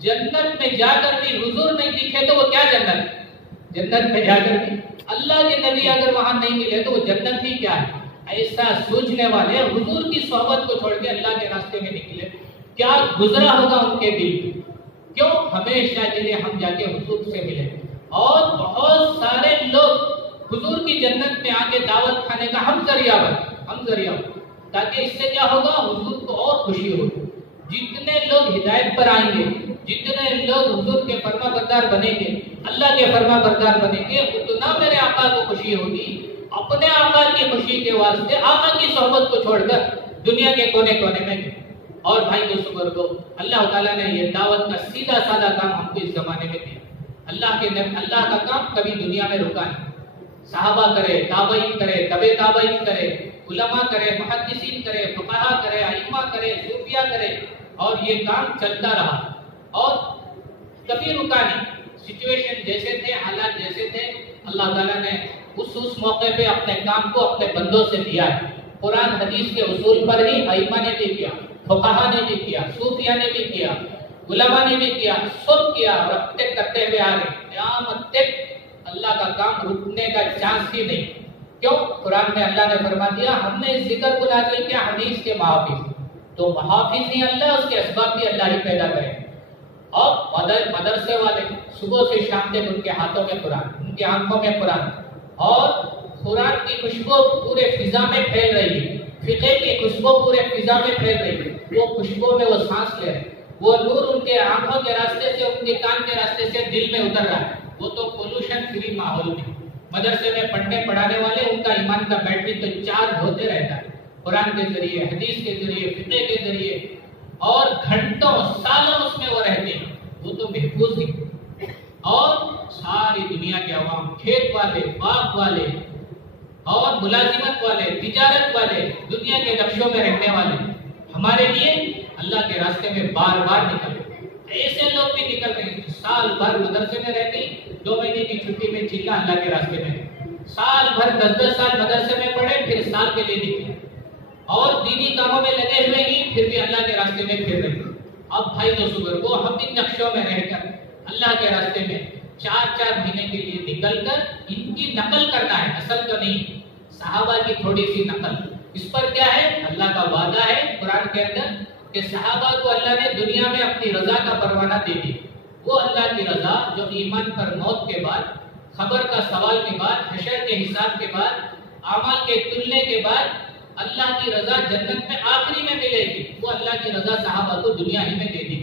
جنت میں جا کر بھی حضور نہیں دکھے تو وہ کیا جنت میں جا کر بھی اللہ کے نبی اگر وہاں نہیں ملے تو وہ جنت ہی کیا ہے؟ ایسا سوچنے والے حضور کی صحبت کو چھوڑ کے اللہ کے راستے میں نکلے، کیا گزرا ہوگا ان کے دل؟ کیوں؟ ہمیشہ کے لیے ہم جا کے حضور سے ملے۔ اور بہت سارے لوگ حضور کی جنت میں آ کے دعوت کھانے کا ہم ذریعہ بن، تاکہ اس سے کیا ہوگا؟ حضور کو اور خوشی ہوگی۔ جتنے لوگ ہدایت پر آئیں گے، جتنے لوگ حضور کے فرما بردار بنیں گے، اللہ کے فرما بردار بنیں گے، اتنا میرے آقا کو خوشی ہوگی۔ اپنے آقا کی خوشی کے واسطے آقا کی صحبت کو چھوڑ کر دنیا کے کونے کونے میں گئے۔ اور بھائی دوستوں کو اللہ تعالیٰ نے یہ دعوت کا سیدھا سادہ کام ہم کو اس زمانے میں دیا۔ اللہ کا کام کبھی دنیا میں رکا نہیں۔ صحابہ کرے، تابعین کرے، تبع تابعین کرے، علماء کرے، محدثین کرے، فقہا کرے، ائمہ کرے، صوفیہ کرے، اور یہ کام چلتا رہا اور کبھی رکا نہیں۔ سچویشن جیسے تھے، حالات جیسے تھے، اللہ تعالیٰ نے اس موقع پہ اپنے کام کو اپنے بندوں سے دیا ہے۔ قرآن حدیث کے اصول پر ہی ائمہ نے بھی کیا، فقہا نے بھی کیا، صوفیہ نے بھی کیا، علماء نے بھی کیا، سب کیا، اور اب تک کرتے ہوئے آ رہے۔ قیامت تک اللہ کا کام رکنے کا چانس ہی نہیں۔ کیوں؟ قرآن میں اللہ نے فرما دیا ہم نے اس ذکر کو نازل کیا حدیث کے محافظ، تو محافظ نہیں اللہ، اس کے اسباب بھی اللہ ہی پیدا کرے۔ اور مدرسے والے صبح سے شام تک ان کے ہاتھوں میں قرآن، ان کی آنکھوں میں قرآن، اور قرآن کی خوشبو پورے فضا میں پھیل رہی ہے، فقہ کی خوشبو پورے فضا میں پھیل رہی ہے، وہ خوشبو میں وہ سانس لے رہے ہیں، وہ نور ان کے آنکھوں کے راستے سے، ان کے کان کے راستے سے دل میں اتر رہا ہے۔ وہ تو پولوشن فری ماحول میں مدرسے میں پڑھنے پڑھانے والے ان کا ایمان کا بیٹری تو چارج ہوتے رہتا ہے قرآن کے ذریعے، حدیث کے ذریعے، فقہ کے ذریعے، اور گھنٹوں سالوں اس میں وہ رہتے ہیں، وہ تو محفوظ ہی۔ اور ساری دنیا کے عوام، کھیت والے، باغ والے، اور ملازمت والے، تجارت والے، دنیا کے نقشوں میں رہنے والے، ہمارے لیے اللہ کے راستے میں بار بار نکلے۔ ایسے لوگ بھی نکل رہے ہیں سال بھر مدرسے میں رہتے 2 مہینے کی چھٹی میں چلا اللہ کے راستے میں، سال بھر 10 سال مدرسے میں پڑھے پھر سال کے لیے نکلے اور دینی کاموں میں لگے ہوئے ہی پھر بھی اللہ کے راستے میں پھر رہے۔ اب بھائی دوستو وہ ہم ان نقشوں میں رہ کر اللہ کے راستے میں 4 مہینے کے لیے نکل کر ان کی نقل کرنا ہے، اصل تو نہیں، صحابہ کی تھوڑی سی نقل۔ اس پر کیا ہے؟ اللہ کا وعدہ ہے قرآن کے اندر کہ صحابہ کو اللہ نے دنیا میں اپنی رضا کا پروانہ دے دی۔ وہ اللہ کی رضا جو ایمان پر موت کے بعد، خبر کا سوال کے بعد، حشر کے حساب کے بعد، اعمال کے تلنے کے بعد اللہ کی رضا جنت میں آخری میں ملے گی، وہ اللہ کی رضا صحابہ کو دنیا ہی میں دے دی،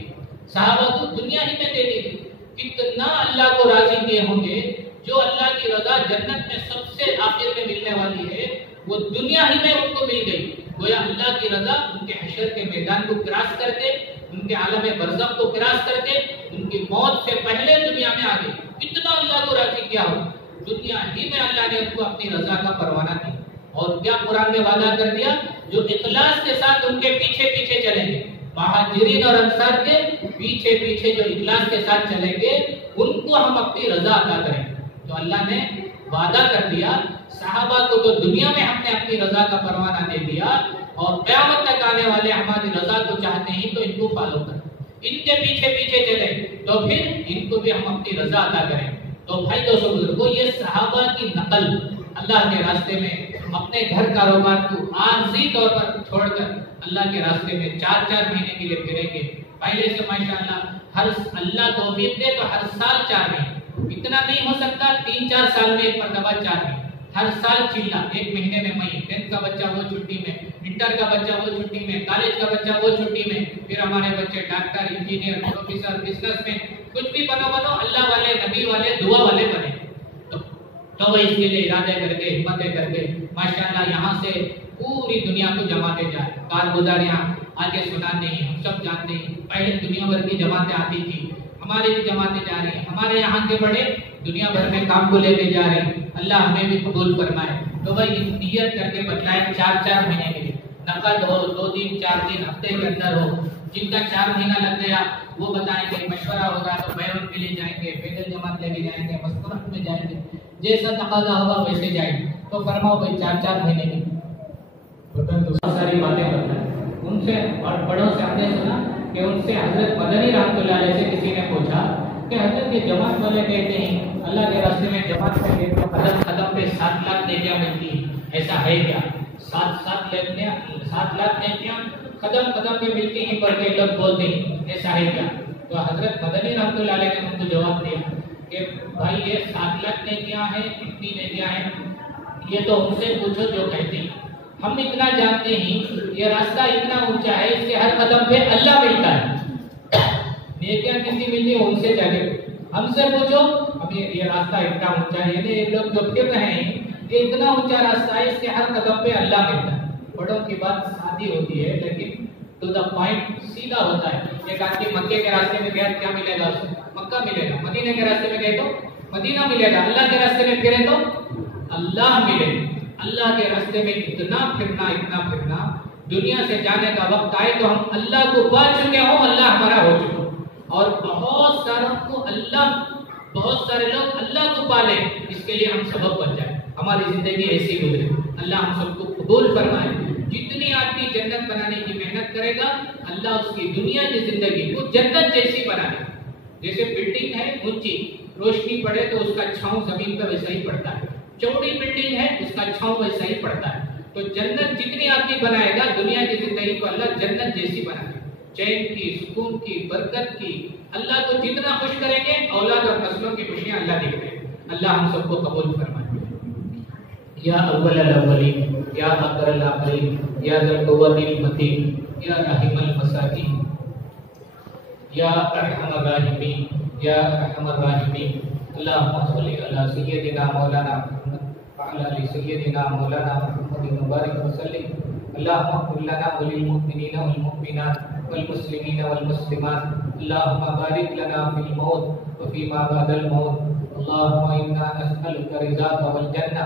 صحابہ کو دنیا ہی میں دے دی۔ کتنا اللہ کو راضی کیے ہوں گے جو اللہ کی رضا جنت میں سب سے آخر میں ملنے والی ہے، وہ دنیا ہی میں ان کو مل گئی۔ گویا اللہ کی رضا ان کے حشر کے میدان کو کراس کر کے، ان کے عالم برزخ کو کراس کر کے، ان کی موت سے پہلے دنیا میں آ گئی۔ کتنا اللہ کو راضی کیا ہو، دنیا ہی میں اللہ نے ان کو اپنی رضا کا پروانہ دیا۔ اور کیا قرآن نے وعدہ کر دیا؟ جو اخلاص کے ساتھ ان کے پیچھے پیچھے چلیں گے، مہاجرین اور انصار کے پیچھے پیچھے جو اخلاص کے ساتھ چلیں گے، ان کو ہم اپنی رضا عطا کریں گے۔ تو اللہ نے وعدہ کر دیا صحابہ کو، تو دنیا میں ہم نے اپنی رضا کا پروانہ دے دیا، اور قیامت تک آنے والے ہماری رضا کو چاہتے ہیں تو ان کو فالو کریں، ان کے پیچھے پیچھے چلیں، تو پھر ان کو بھی ہم اپنی رضا عطا کریں۔ تو بھائی دوستو بزرگوں، یہ صحابہ کی نقل اللہ کے راستے میں اپنے گھر کاروبار کو عارضی طور پر چھوڑ کر اللہ کے راستے میں 4 مہینے کے لیے پھریں گے۔ پہلے سے ماشاءاللہ ہر اللہ توفیق دے تو ہر سال 4 مہینے، اتنا نہیں ہو سکتا 3-4 سال میں ایک مرتبہ 4 مہینے، ہر سال چلا، 1 مہینے میں مئی، 10th کا بچہ وہ چھٹی میں، انٹر کا بچہ وہ چھٹی میں، کالج کا بچہ وہ چھٹی میں، پھر ہمارے بچے ڈاکٹر، انجینئر، پروفیسر، بزنس میں کچھ بھی بنو، اللہ والے، نبی والے، دعا والے بنے۔ تو وہ اس کے لیے ارادے کر کے، ہمتیں کر کے ماشاءاللہ یہاں سے پوری دنیا کو جماعتیں جائیں۔ کارگزاریاں آگے سناتے ہیں، ہم سب جانتے ہیں پہلے دنیا بھر کی جماعتیں آتی تھی، ہماری بھی جماعتیں جا رہی ہیں، ہمارے یہاں کے بڑے دنیا بھر میں کام کو لے کے جا رہے ہیں، اللہ ہمیں بھی قبول فرمائے۔ تو بھائی نیت کر کے بتلائیں 4 مہینے کے لیے، نقد ہو، 2 دن 4 دن ہفتے کے اندر ہو، جن کا 4 مہینہ لگ گیا وہ بتائیں گے، مشورہ ہوگا تو بیرون کے لیے جائیں گے، پیدل جماعت لے کے جائیں گے، مستقبل میں جائیں گے، جیسا تقاضا ہوگا ویسے جائیں گے۔ تو فرماؤ بھائی 4 مہینے کی بہت ساری باتیں کرنا ہے ان سے، اور بڑوں سے ہم نے سنا کہ ان سے حضرت مدنی رحمۃ اللہ علیہ سے کسی نے پوچھا کہ حضرت یہ جماعت والے کہتے ہیں اللہ کے راستے میں جماعت میں گئے تو قدم پہ 7 لاکھ نیکیاں ملتی ہیں، ایسا ہے کیا؟ 7 لاکھ نیکیاں قدم قدم پہ ملتی ہیں، پڑھ کے لوگ بولتے ہیں، ایسا ہے کیا؟ تو حضرت مدنی رحمۃ اللہ علیہ نے ان کو جواب دیا کہ بھائی یہ 7 لاکھ نیکیاں ہیں، کتنی نیکیاں ہیں یہ تو ان سے پوچھو جو کہتے ہیں، ہم اتنا جانتے ہیں یہ راستہ اتنا اونچا ہے، اس کے ہر قدم پہ اللہ ملتا ہے، نیکیاں کسی ملتی ہیں ان سے جا کے ہم سے پوچھو، ابھی یہ راستہ اتنا اونچا ہے، یعنی یہ لوگ جو پھر رہے ہیں یہ اتنا اونچا راستہ ہے، اس کے ہر قدم پہ اللہ ملتا ہے۔ بڑوں کی بات سادی ہوتی ہے لیکن ٹو دا پوائنٹ سیدھا ہوتا ہے۔ ایک آدمی مکے کے راستے میں گیا کیا ملے گا اسے؟ مکہ ملے گا، مدینے کے راستے میں گئے تو مدینہ ملے گا، اللہ کے راستے میں پھرے تو اللہ ملے گا۔ اللہ کے راستے میں اتنا پھرنا، دنیا سے جانے کا وقت آئے تو ہم اللہ کو پا چکے ہوں، اللہ ہمارا ہو چکا، اور بہت سارے لوگ اللہ کو پالیں، اس کے لیے ہم سبب بن جائیں، ہماری زندگی ایسی گزرے۔ اللہ ہم سب کو قبول فرمائے۔ جتنی آدمی جنت بنانے کی محنت کرے گا، اللہ اس کی دنیا کی زندگی کو جنت جیسی بنا دے۔ جیسے بلڈنگ ہے اونچی، روشنی پڑے تو اس کا چھاؤں زمین پہ ویسا ہی پڑتا ہے، چوڑی بلڈنگ ہے اس کا چھاؤں ویسا ہی پڑتا ہے۔ تو جنت جتنی آدمی بنائے گا، دنیا کی زندگی کو اللہ جنت جیسی بنا دے، چین کی، سکون کی، برکت کی۔ اللہ کو جتنا خوش کریں گے، اولاد اور نسلوں کی خوشیاں اللہ دے گا۔ اللہ ہم سب کو قبول فرمائے۔ یا اول الاولین، یا آخر الاخرین، یا ذا القوۃ المتین، یا رحیم المساکین، یا ارحم الراحمین، یا ارحم الراحمین۔ اللہم صلی علی سیدنا مولانا محمد وعلی آل سیدنا مولانا محمد مبارک وسلم۔ اللہم اغفر لنا وللمؤمنین والمؤمنات والمسلمین والمسلمات۔ اللہم بارک لنا فی الموت وفیما بعد الموت۔ اللہم انا نسألک رضاک والجنہ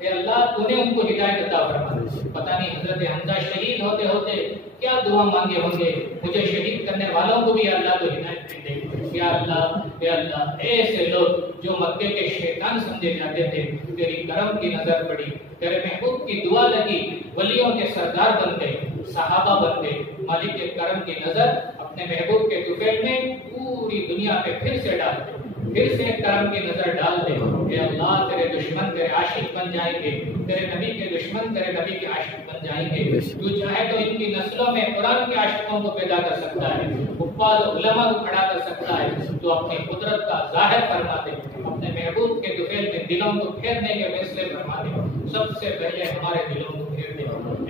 اے اللہ تو نے ان کو ہدایت عطا فرما دے۔ پتہ نہیں حضرت حمزہ شہید ہوتے ہوتے کیا دعا مانگے ہوں گے، مجھے شہید کرنے والوں کو بھی اللہ تو ہدایت دے دے۔ یا اللہ ایسے لوگ جو مکے کے شیطان سمجھے جاتے تھے، تیری کرم کی نظر پڑی، تیرے محبوب کی دعا لگی، ولیوں کے سردار بن گئے، صحابہ بن گئے، مالک کے کرم کی نظر اپنے محبوب کے طفیل میں پوری دنیا پہ پھر سے ڈال دے، پھر سے کرم کی نظر ڈال دے۔ اے اللہ تیرے دشمن تیرے عاشق بن جائیں گے، تیرے نبی کے دشمن تیرے نبی کے عاشق بن جائیں گے۔ تو چاہے تو ان کی نسلوں میں قرآن کے عاشقوں کو پیدا کر سکتا ہے، حفاظ و علماء کو کھڑا کر سکتا ہے، تو اپنی قدرت کا ظاہر فرما دے، اپنے محبوب کے طفیل میں دلوں کو پھیرنے کے فیصلے فرما دے۔ سب سے پہلے ہمارے دلوں کو پھیر دے،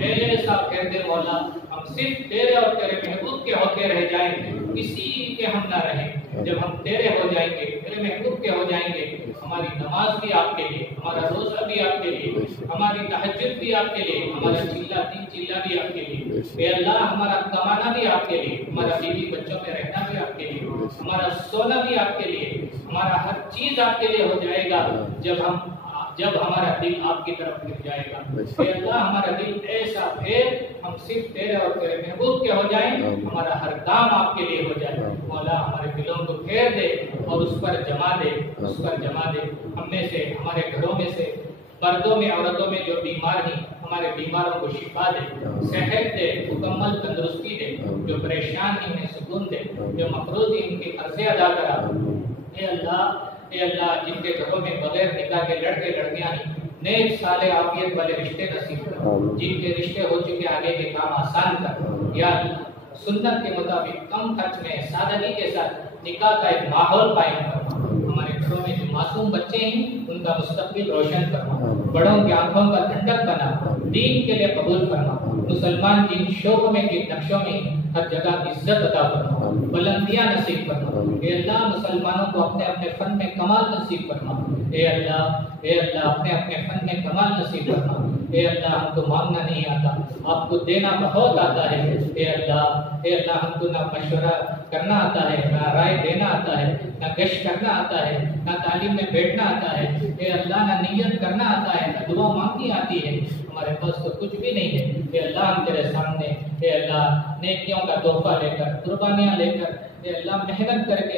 ایسا پھیر دے مولا ہم صرف تیرے اور تیرے محبوب کے ہوتے رہ جائیں، کسی کے ہم نہ رہیں۔ جب ہم تیرے ہو جائیں گے، تیرے محبوب کے ہو جائیں گے، ہماری نماز بھی آپ کے لیے، ہمارا روزہ بھی آپ کے لیے، ہماری تہجد بھی آپ کے لیے، ہمارا چلہ تین چلہ بھی آپ کے لیے، اے اللہ ہمارا کمانا بھی آپ کے لیے، ہمارا بیوی بچوں میں رہنا بھی آپ کے لیے، ہمارا سونا بھی آپ کے لیے، ہمارا ہر چیز آپ کے لیے ہو جائے گا جب ہمارا دل آپ کی طرف پھر جائے گا۔ اے اللہ ہمارا دل ایسا پھیر ہم صرف تیرے اور تیرے محبوب کے ہو جائیں، ہمارا ہر کام آپ کے لیے ہو جائے۔ مولا ہمارے دلوں کو پھیر دے اور اس پر جما دے، اس پر جما دے۔ ہم میں سے ہمارے گھروں میں سے مردوں میں عورتوں میں جو بیمار ہیں، ہمارے بیماروں کو شفا دے، صحت دے، مکمل تندرستی دے، جو پریشان ہیں انہیں سکون دے، جو مقروض ہیں ان کے قرضے ادا کرا۔ اے اللہ جن کے گھروں میں بغیر نکاح کے لڑکے لڑکیاں ہیں، نیک صالح عافیت والے رشتے نصیب کر، جن کے رشتے ہو چکے آگے کے کام آسان کر۔ یا اللہ سنت کے مطابق کم خرچ میں سادگی کے ساتھ نکاح کا ایک ماحول قائم کرنا۔ ہمارے گھروں میں جو معصوم بچے ہیں ان کا مستقبل روشن کرنا، بڑوں کی آنکھوں کا ٹھنڈک بنا، دین کے لیے قبول کرنا، مسلمان جن شعبوں میں جن نقشوں میں ہر جگہ عزت عطا کرنا، بلندیاں نصیب کرنا۔ اے اللہ مسلمانوں کو اپنے اپنے فن میں کمال نصیب کرنا۔ اے اللہ اپنے اپنے فن میں کمال نصیب کرنا۔ اے اللہ ہم کو مانگنا نہیں آتا، آپ کو دینا بہت آتا ہے۔ اے اللہ ہم کو نہ مشورہ کرنا آتا ہے، نہ رائے دینا آتا ہے، نہ گشت کرنا آتا ہے، نہ تعلیم میں بیٹھنا آتا ہے۔ اے اللہ نہ نیت کرنا آتا ہے، نہ دعا مانگنی آتی ہے، ہمارے پاس تو کچھ بھی نہیں ہے۔ اے اللہ ہم تیرے سامنے اے اللہ نیکیوں کا تحفہ لے کر، قربانیاں لے کر، اے اللہ محنت کر کے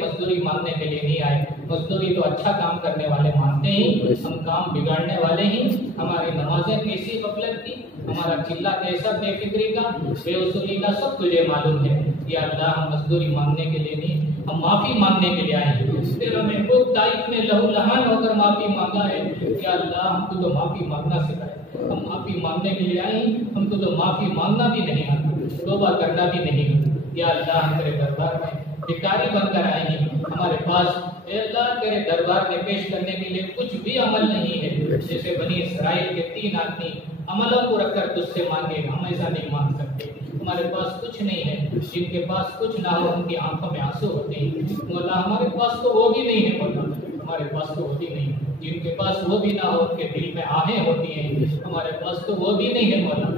مزدوری مانگنے کے لیے نہیں آئے۔ مزدوری تو اچھا کام کرنے والے مانتے ہیں، ہم کام بگاڑنے والے ہیں۔ ہماری نمازیں کیسی غفلت کی، ہمارا چلہ کیسا بے فکری کا، بے اصولی کا، سب تجھے معلوم ہے۔ یا اللہ ہم مزدوری مانگنے کے لیے نہیں، ہم معافی مانگنے کے لیے آئے ہیں۔ تیرا محبوب تائف میں لہو لہان ہو کر معافی مانگا ہے۔ یا اللہ ہم کو تو معافی مانگنا سکھائے، ہم معافی مانگنے کے لیے آئے ہیں، ہم کو تو معافی مانگنا بھی نہیں آتا، توبہ کرنا بھی نہیں آتا۔ یا اللہ ہم تیرے دربار میں بھکاری بن کر آئے ہیں، ہمارے پاس اے اللہ تیرے دربار میں پیش کرنے کے لیے کچھ بھی عمل نہیں ہے۔ جیسے بنی اسرائیل کے 3 آدمی عملوں کو رکھ کر تجھ سے مانگے، ہم ایسا نہیں مانگ سکتے۔ ہمارے پاس کچھ نہیں ہے، جن کے پاس کچھ نہ ہو ان کی آنکھوں میں آنسو ہوتے ہیں۔ مولا ہمارے پاس تو وہ بھی نہیں ہے، مولا ہمارے پاس تو وہ بھی نہیں ہے۔ جن کے پاس وہ بھی نہ ہو ان کے دل میں آہیں ہوتی ہیں، ہمارے پاس تو وہ بھی نہیں ہے مولا۔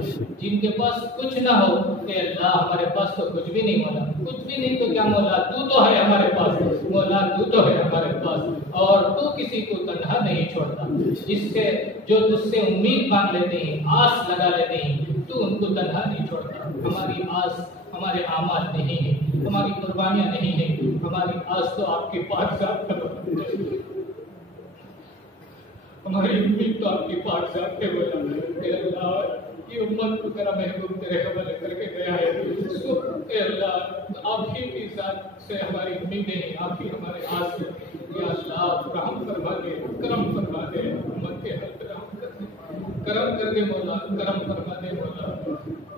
جن کے پاس کچھ نہ ہو اے اللہ ہمارے پاس تو کچھ بھی نہیں مولا، کچھ بھی نہیں تو کیا مولا، تو تو ہے ہمارے پاس، مولا تو تو ہے ہمارے پاس، اور تو کسی کو تنہا نہیں چھوڑتا۔ جو تجھ سے امید باندھ لیتے ہیں، آس لگا لیتے ہیں، تو ان کو تنہا نہیں چھوڑتا۔ ہماری آس ہمارے اعمال نہیں ہے، ہماری قربانیاں نہیں ہیں، ہماری آس تو آپ کے پاک ذات پر ہے، ہماری امید تو آپ کی پاک ذات پہ ہو۔ اے اللہ یہ امت کو تیرا محبوب تیرے حوالے کر کے گیا ہے، اس کو اے اللہ آپ ہی کی ذات سے ہماری امیدیں ہیں، آپ ہی ہمارے آس ہیں۔ یا اللہ رحم فرما دے، کرم فرما دے، امت کے حق کرم کر دے مولا، کرم فرما دے مولا۔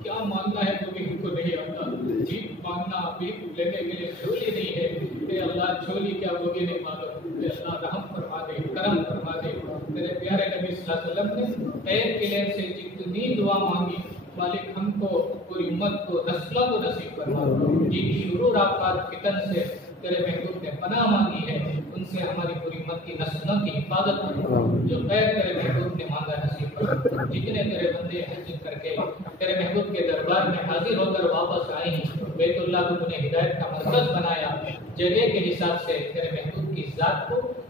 کیا مانگنا ہے تو بھی ہم کو نہیں آتا، جھیک مانگنا بھی لینے کے لیے جھولی نہیں ہے۔ اے اللہ جھولی کیا وہ بھی نہیں معلوم۔ اے اللہ رحم فرما دے، کرم فرما دے۔ میرے پیارے نبی صلی اللہ علیہ وسلم نے خیر کے لیے سے جتنی دعا مانگی، مالک ہم کو پوری امت کو نسلوں کو نصیب فرما۔ جن شرور آفات فتن سے تیرے محبوب نے پناہ مانگی ہے، ان سے ہماری پوری امت کی نسلوں کی حفاظت فرما۔ جو خیر تیرے محبوب نے مانگا نصیب فرما۔ جتنے تیرے بندے حج کر کے تیرے محبوب کے دربار میں حاضر ہو کر واپس آئے ہیں، بیت اللہ کو انہیں ہدایت کا مرکز بنایا، جگہ کے حساب سے تیرے محبوب کی ذات کو